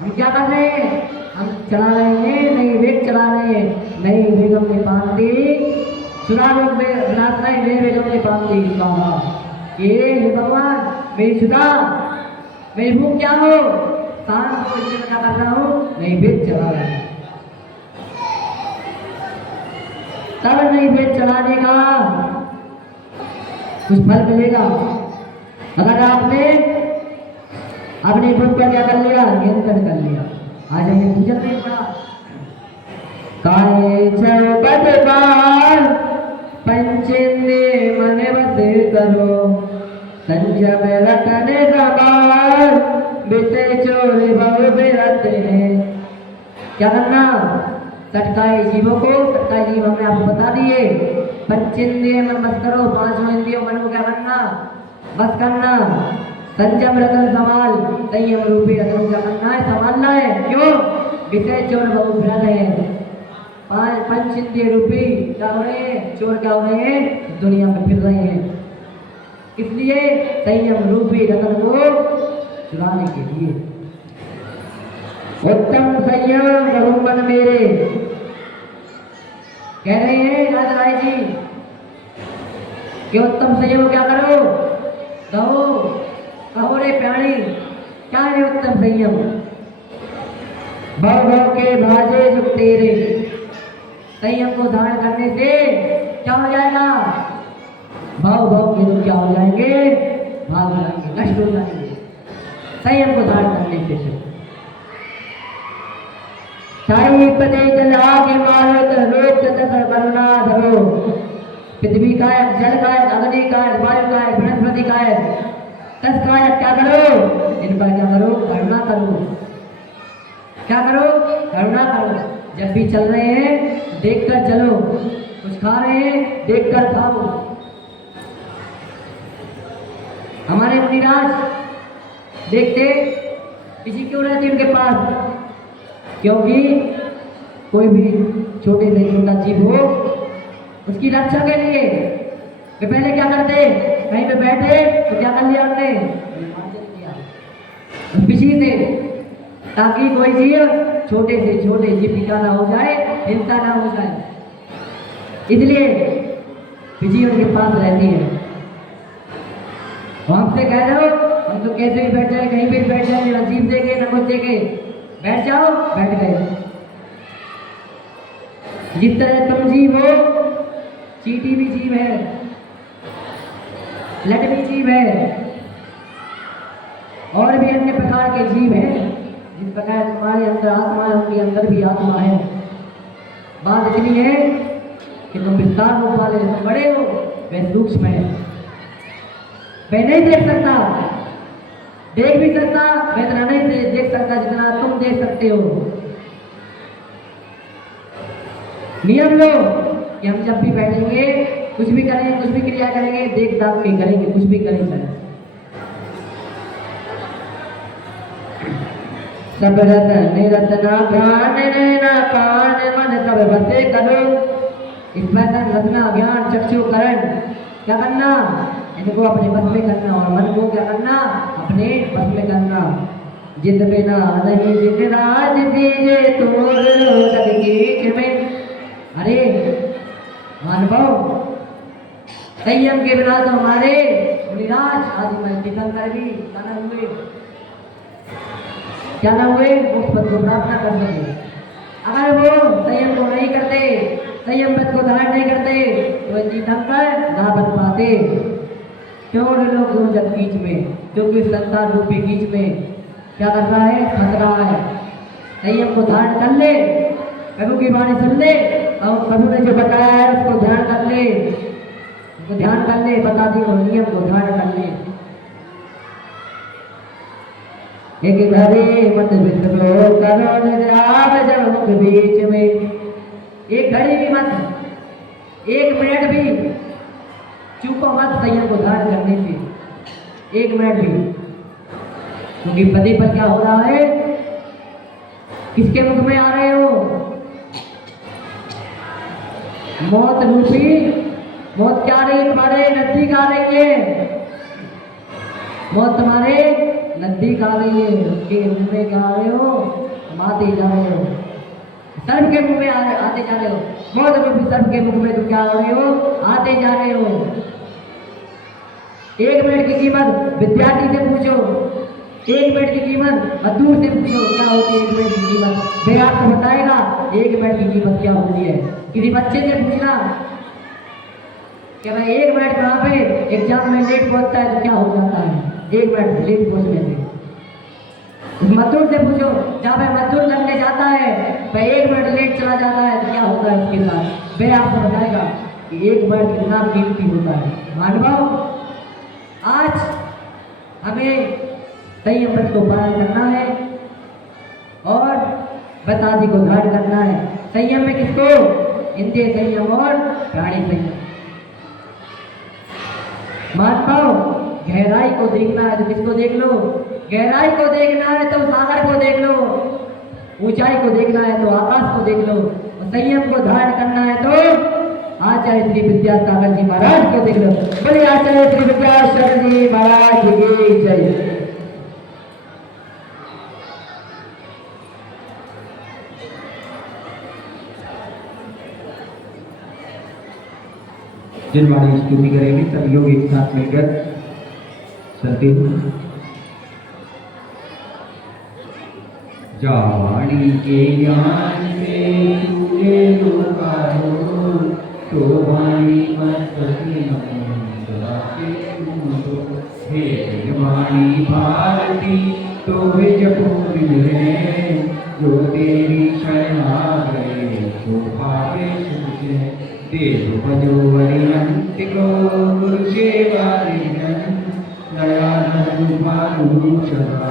हम क्या कर रहे हैं? हम चला रहे हैं, नैवेद्य चला रहे हैं। नैवेद्यम निपाति सुधा रोग में विनाशाय नैवेद्यम निपाति स्वाहा। ये भगवान मेरी सुधा, मेरी भूख क्या हो? शाम को इसलिए क्या कर रहा हूँ? नैवेद्य चला रहा है। तब नैवेद्य चलाने का कुछ फल मिलेगा। अगर आपने अपने भूख पर क्या कर लिया? नियंत्रण कर लिया। आज हमें पूजन नहीं पड़ा। काये चौपट बार पंचेंद्रिय मन बस करो, संयम रटने सवार बीते चोर बहु बेरते हैं। क्या करना? सटकाए जीवों को, सटकाए जीव हमने आपको बता दिए। पंचेंद्रिय मन बस करो, पांचों इंद्रियों मन को क्या करना? बस करना। संयम रतन संभाल, संयम रूपी रतन क्या करना है? संभालना है। क्यों? विषय चोर बहु भ्रत है। पंच इंद्रिय रूपी क्या हो रहे हैं? चोर क्या हो रहे हैं? दुनिया में फिर रहे हैं। इसलिए संयम रूपी रतन को चुराने के लिए उत्तम संयम रघुमन मेरे। कह रहे हैं राजा राय जी कि उत्तम संयम क्या करो, कहो कहो रे प्राणी, क्या है उत्तम संयम? भव भव के भाजे जो तेरे, संयम को धारण करने से क्या हो जाएगा? भाव भाव के लोग क्या हो जाएंगे? भाग जाएंगे, नष्ट हो जाएंगे संयम को धारण करने से। साई पदे जल आगे मारत रोक तक करना धरो, पृथ्वी का है, जल का है, अग्नि का है, वायु का है, बृहस्पति का है, तस का है, क्या करो? इनका क्या करो? करुणा करो। क्या करो? करुणा करो। जब भी चल रहे हैं देखकर चलो, कुछ खा रहे हैं देखकर खाओ। हमारे मुनिराज देखते किसी क्यों रहते उनके पास, क्योंकि कोई भी छोटे से छोटा जीव हो उसकी रक्षा के लिए वे पहले क्या करते? कहीं पे बैठे तो क्या कर लिया हमने? किसी से, ताकि कोई जीव छोटे से छोटे जीव की क्या ना हो जाए, हिंसा ना हो जाए, इसलिए बिजी उनके पास रहती है। हमसे कह रहे हो हम तो कैसे भी बैठ जाए, कहीं पे भी बैठ जाए, ना जीव देखे ना कुछ देखे, बैठ जाओ, बैठ गए। जिस तरह तुम जीव हो, चींटी भी जीव है, लट भी जीव है, और भी अन्य प्रकार के जीव हैं। जिस प्रकार तुम्हारे अंदर आत्मा है, उनके अंदर भी आत्मा है। बात इतनी है कि तुम विस्तार रूप वाले तुम बड़े हो, वह सूक्ष्म है, वह नहीं देख सकता, देख भी सकता वह इतना नहीं देख सकता जितना तुम देख सकते हो। नियम लो कि हम जब भी बैठेंगे, कुछ भी करेंगे, कुछ भी क्रिया करेंगे, देख दाख के करेंगे, कुछ भी करेंगे। सब रतन रतना ज्ञान नैना कान मन सब बसे करो। इसमें रचना ज्ञान चक्षु करण क्या करना? इनको अपने बस में करना, और मन को क्या करना? अपने बस में करना। जिद बिना नहीं जिद राज दीजे तोड़ कीच में। अरे मानव, संयम के बिना तो हमारे मुनिराज आज मैं तीर्थंकर भी क्या ना हुए उस पद को प्राप्त कर सके। अगर वो संयम को नहीं करते, संयम पद को धारण नहीं करते, तो तीर्थंकर ना बन पाते। क्यों लोग जब कीच में, क्योंकि संसार रूपी कीच में क्या कर रहा है? फंस रहा है। संयम को धारण कर ले, प्रभु की वाणी सुन ले, और प्रभु ने जो बताया है उसको ध्यान कर ले, उसको ध्यान कर ले, बता दी नियम को धारण कर ले। एक घरे मत बिसरो करो निद्राव जब मुख बीच में। एक घड़ी भी मत, एक मिनट भी चूको मत संयम को धारण करने से, एक मिनट भी। क्योंकि पति पर क्या हो रहा है? किसके मुख में आ रहे हो? मौत रूपी, मौत क्या आ रही है? तुम्हारे नजदीक आ रही है, मौत तुम्हारे नजदीक आ रही है। उसके मुंह में क्या आ रहे हो? तुम आते जा रहे हो, सर्प के मुंह में आते जा रहे हो। मौत रूपी सर्प के मुख में तुम क्या आ रहे हो? आते जा रहे हो। एक मिनट की कीमत विद्यार्थी से पूछो, एक मिनट की कीमत मजदूर से पूछो, क्या होती है एक मिनट की कीमत? वे आपको बताएगा एक मिनट की कीमत क्या होती है। किसी बच्चे से पूछना कि भाई एक मिनट कहाँ पे एग्जाम में लेट पहुंचता है तो क्या हो जाता है? एक मिनट लेट पहुंचने से। मजदूर से पूछो, जहाँ पे मजदूर लगने जाता है भाई एक मिनट लेट चला जाता है तो क्या होता है उसके साथ? वे आपको बताएगा कि एक मिनट कितना कीमती होता है। मानव, आज हमें संयम पद को पालन करना है और बतादि को धारण करना है। संयम में किसको? इंद्रिय संयम और प्राणी संयम। मानव, गहराई को देखना है तो किसको देख लो? गहराई को देखना है तो सागर को देख लो, ऊंचाई को देखना है तो आकाश को देख लो, और संयम को धारण करना है तो आचार्य श्री विद्यासागर जी महाराज को देख लो। बोलिए आचार्य श्री विद्यासागर जी महाराज की जय। जिनवाणी स्तुति करेंगे सभी लोग एक साथ मिलकर चलते हैं। जावाणी के ज्ञान से तुझे लुकारो तो वाणी मस्तकी हे वाणी भारती तो विजयपूर्ण है जो तेरी शरण आ गए तो भावे सुझे देव भजो वरियंत को गुरु सेवा नया भानु चला